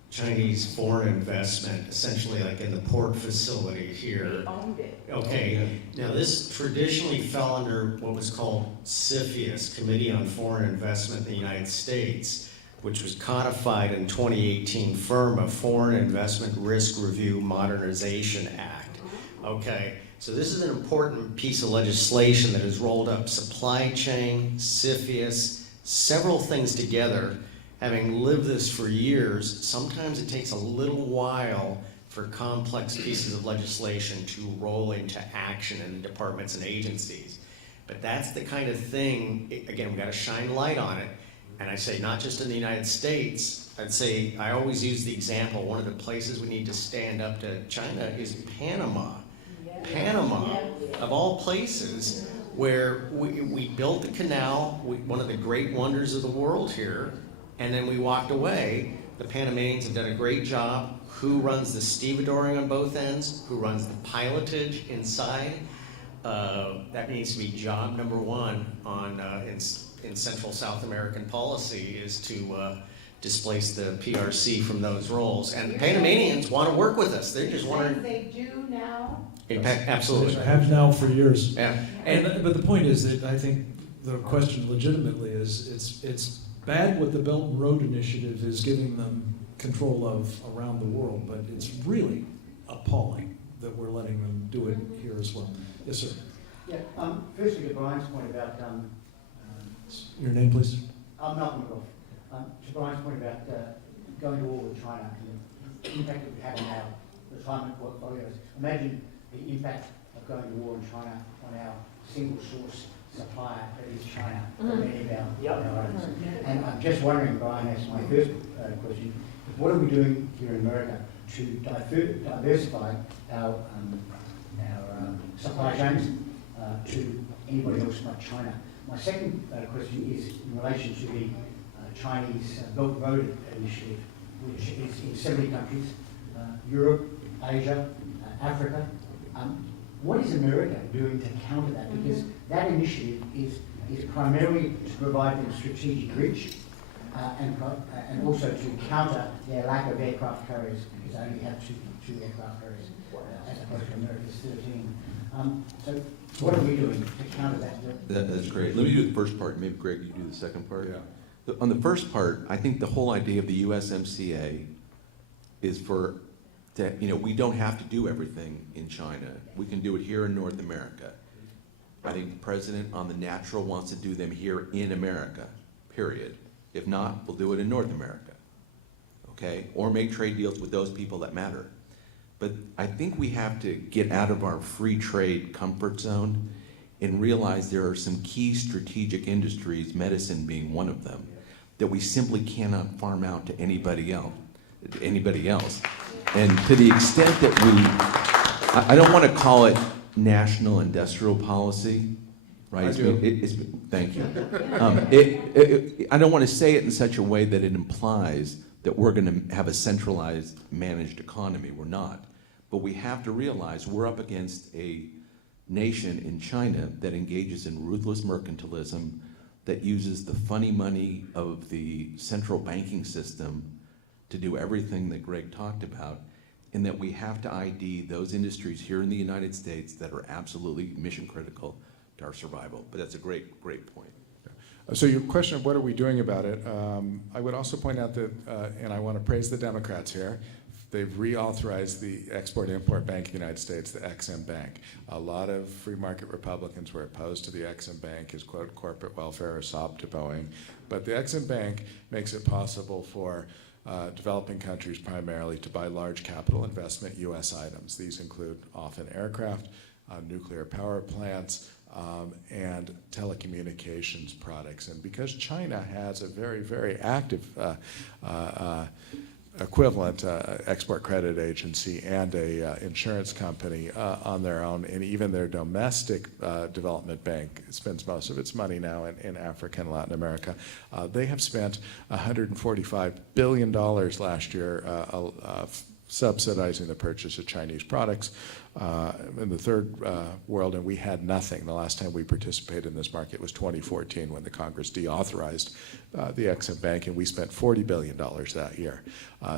Chinese foreign investment, essentially like in the port facility here. They owned it. Okay, now this traditionally fell under what was called CFIUS, Committee on Foreign Investment in the United States, which was codified in 2018 FIRMA, Foreign Investment Risk Review Modernization Act. Okay, so this is an important piece of legislation that has rolled up supply chain, CFIUS, several things together. Having lived this for years, sometimes it takes a little while for complex pieces of legislation to roll into action in departments and agencies. But that's the kind of thing, again, we gotta shine light on it. And I say not just in the United States, I'd say, I always use the example, one of the places we need to stand up to China is Panama. Panama, of all places, where we built the canal, one of the great wonders of the world here, and then we walked away. The Panamanians have done a great job. Who runs the stevedoring on both ends? Who runs the pilotage inside? That needs to be job number one in Central South American policy, is to displace the PRC from those roles. And the Panamanians want to work with us. They're just wondering. They do now? Absolutely. I have now for years. Yeah. But the point is that I think the question legitimately is, it's bad what the Belt and Road Initiative is giving them control of around the world, but it's really appalling that we're letting them do it here as well. Yes, sir. Yeah, firstly to Brian's point about... Your name, please? I'm Malcolm McGough. To Brian's point about going to war with China and the impact it would have on our retirement portfolios. Imagine the impact of going to war in China on our single source supplier, that is China, for many of our items. And I'm just wondering, Brian, that's my first question, what are we doing here in America to diversify our supply chains to anybody else like China? My second question is in relation to the Chinese Belt and Road Initiative, which is in 70 countries, Europe, Asia, Africa. What is America doing to counter that? Because that initiative is primarily to provide them strategic reach and also to counter their lack of aircraft carriers, because they only have two aircraft carriers as opposed to America's 13. So what are we doing to counter that? That's great. Let me do the first part. Maybe Greg, you do the second part. Yeah. On the first part, I think the whole idea of the USMCA is that we don't have to do everything in China. We can do it here in North America. I think the president on the natural wants to do them here in America, period. If not, we'll do it in North America, okay? Or make trade deals with those people that matter. But I think we have to get out of our free trade comfort zone and realize there are some key strategic industries, medicine being one of them, that we simply cannot farm out to anybody else. And to the extent that I don't want to call it national industrial policy, right? I do. Thank you. I don't want to say it in such a way that it implies that we're going to have a centralized managed economy. We're not. But we have to realize we're up against a nation in China that engages in ruthless mercantilism, that uses the funny money of the central banking system to do everything that Greg talked about, and that we have to ID those industries here in the United States that are absolutely mission critical to our survival. But that's a great point. So your question of what are we doing about it, I would also point out that, and I want to praise the Democrats here, they've reauthorized the Export-Import Bank of the United States, the EXIM Bank. A lot of free market Republicans were opposed to the EXIM Bank as, quote, corporate welfare or sob to Boeing. But the EXIM Bank makes it possible for developing countries primarily to buy large capital investment U.S. items. These include often aircraft, nuclear power plants, and telecommunications products. And because China has a very, very active equivalent export credit agency and a insurance company on their own, and even their domestic development bank spends most of its money now in Africa and Latin America. They have spent $145 billion last year subsidizing the purchase of Chinese products in the third world, and we had nothing. The last time we participated in this market was 2014 when the Congress deauthorized the Ex-Im Bank, and we spent $40 billion that year.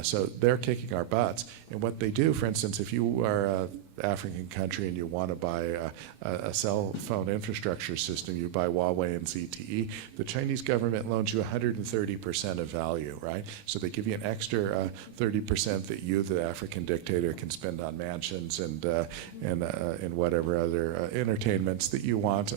So they're kicking our butts. And what they do, for instance, if you are an African country and you want to buy a cell phone infrastructure system, you buy Huawei and ZTE, the Chinese government loans you 130% of value, right? So they give you an extra 30% that you, the African dictator, can spend on mansions and whatever other entertainments that you want.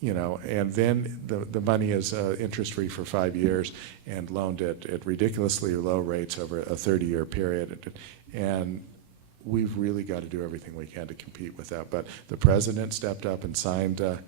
You know, and then the money is interest-free for 5 years and loaned at ridiculously low rates over a 30-year period. And we've really got to do everything we can to compete with that. But the president stepped up and signed the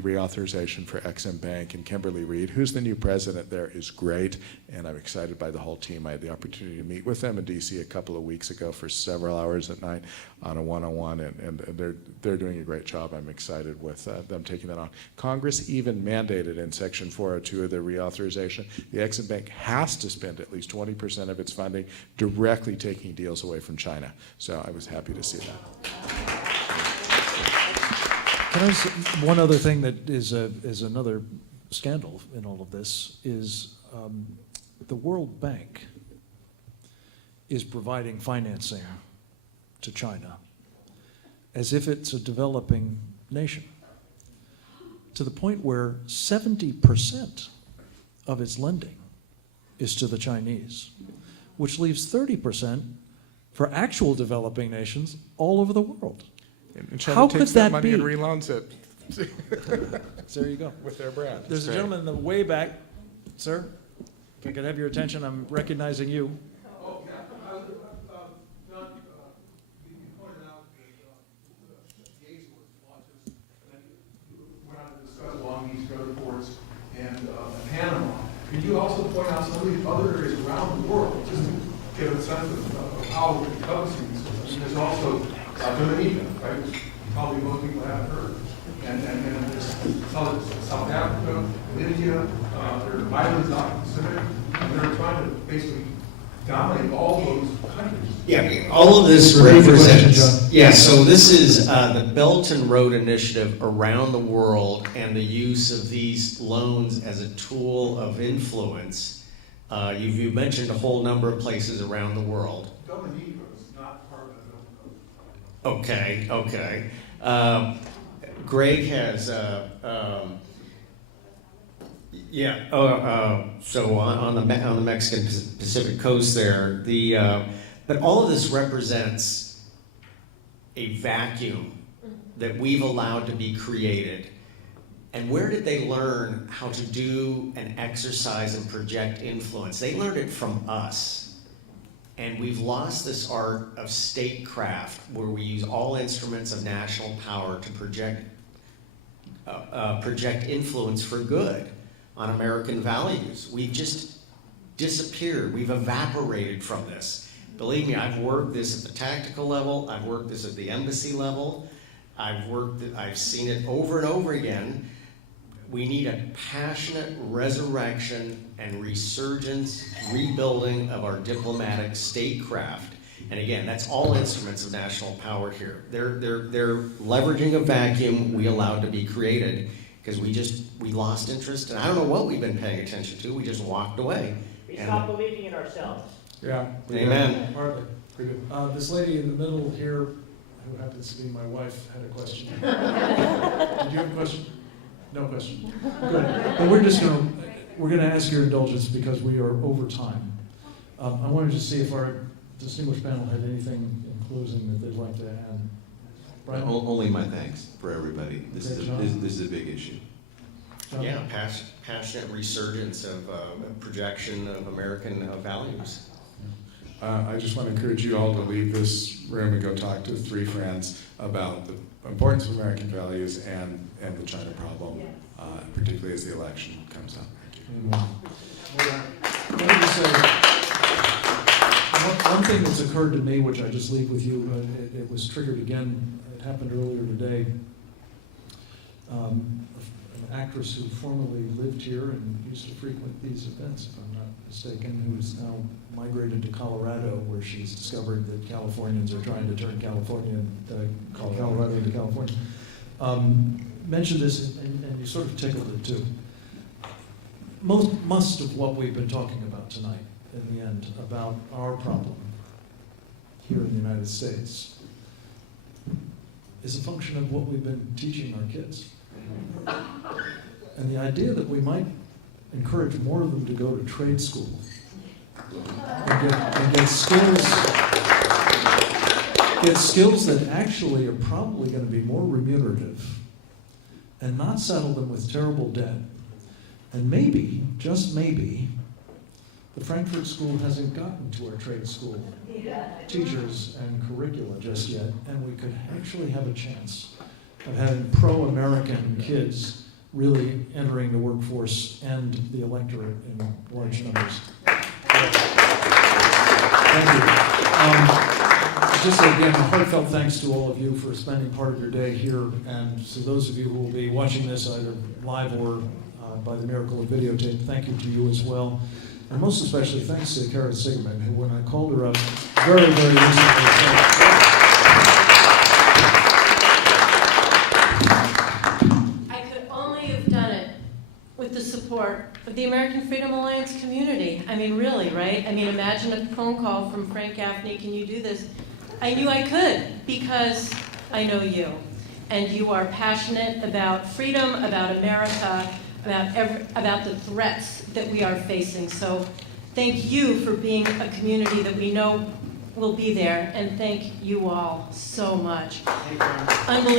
reauthorization for Ex-Im Bank, and Kimberly Reed, who's the new president there, is great, and I'm excited by the whole team. I had the opportunity to meet with them in DC a couple of weeks ago for several hours at night on a one-on-one, and they're doing a great job. I'm excited with them taking that on. Congress even mandated in Section 402 of the reauthorization, the Ex-Im Bank has to spend at least 20% of its funding directly taking deals away from China. So I was happy to see that. Can I say one other thing that is another scandal in all of this is the World Bank is providing financing to China as if it's a developing nation, to the point where 70% of its lending is to the Chinese, which leaves 30% for actual developing nations all over the world. And China How takes could that that money be? and reloans it. So there you go. With their brand. There's a gentleman in the way back. Sir, if I could have your attention, I'm recognizing you. Oh, yeah. John, you pointed out the gays were autism, and you went on to discuss Long Beach airports and Panama. Could you also point out some of these other areas around the world, just to get a sense of how it covers these? I mean, there's also Dominica, right? Probably most people haven't heard. And there's South Africa, India, there are islands out in the Pacific, and they're trying to basically dominate all those countries. Yeah, all of this represents, yeah, so this is the Belt and Road Initiative around the world and the use of these loans as a tool of influence. You mentioned a whole number of places around the world. Dominica is not part of it. Okay. Greg has, so on the Mexican Pacific coast there, but all of this represents a vacuum that we've allowed to be created. And where did they learn how to do and exercise and project influence? They learned it from us. And we've lost this art of statecraft where we use all instruments of national power to project influence for good on American values. We've just disappeared. We've evaporated from this. Believe me, I've worked this at the tactical level. I've worked this at the embassy level. I've seen it over and over again. We need a passionate resurrection and resurgence, rebuilding of our diplomatic statecraft. And again, that's all instruments of national power here. They're leveraging a vacuum we allowed to be created because we lost interest, and I don't know what we've been paying attention to. We just walked away. We stopped believing in ourselves. Yeah. Amen. Hardly. This lady in the middle here, who happens to be my wife, had a question. Did you have a question? No question. Good. But we're gonna ask your indulgence because we are over time. I wanted to see if our distinguished panel had anything in closing that they'd like to add. Brian? Only my thanks for everybody. This is a big issue. John? Yeah, passionate resurgence of projection of American values. I just want to encourage you all to leave this room and go talk to 3 friends about the importance of American values and the China problem, particularly as the election comes up. Let me just say, one thing that's occurred to me, which I just leave with you, it was triggered again, it happened earlier today. An actress who formerly lived here and used to frequent these events, if I'm not mistaken, who is now migrated to Colorado, where she's discovered that Californians are trying to turn Colorado into California, mentioned this, and you sort of tickled it too. Most of what we've been talking about tonight, in the end, about our problem here in the United States, is a function of what we've been teaching our kids. And the idea that we might encourage more of them to go to trade school and get skills that actually are probably going to be more remunerative, and not saddle them with terrible debt. And maybe, just maybe, the Frankfurt School hasn't gotten to our trade school teachers and curricula just yet, and we could actually have a chance of having pro-American kids really entering the workforce and the electorate in large numbers. Thank you. Just again, a heartfelt thanks to all of you for spending part of your day here, and to those of you who will be watching this either live or by the miracle of videotape, thank you to you as well. And most especially, thanks to Kara Sigmund, who, when I called her up very, very recently, I could only have done it with the support of the American Freedom Alliance community. I mean, really, right? I mean, imagine a phone call from Frank Gaffney, can you do this? I knew I could, because I know you. And you are passionate about freedom, about America, about the threats that we are facing. So thank you for being a community that we know will be there, and thank you all so much. Unbelievable.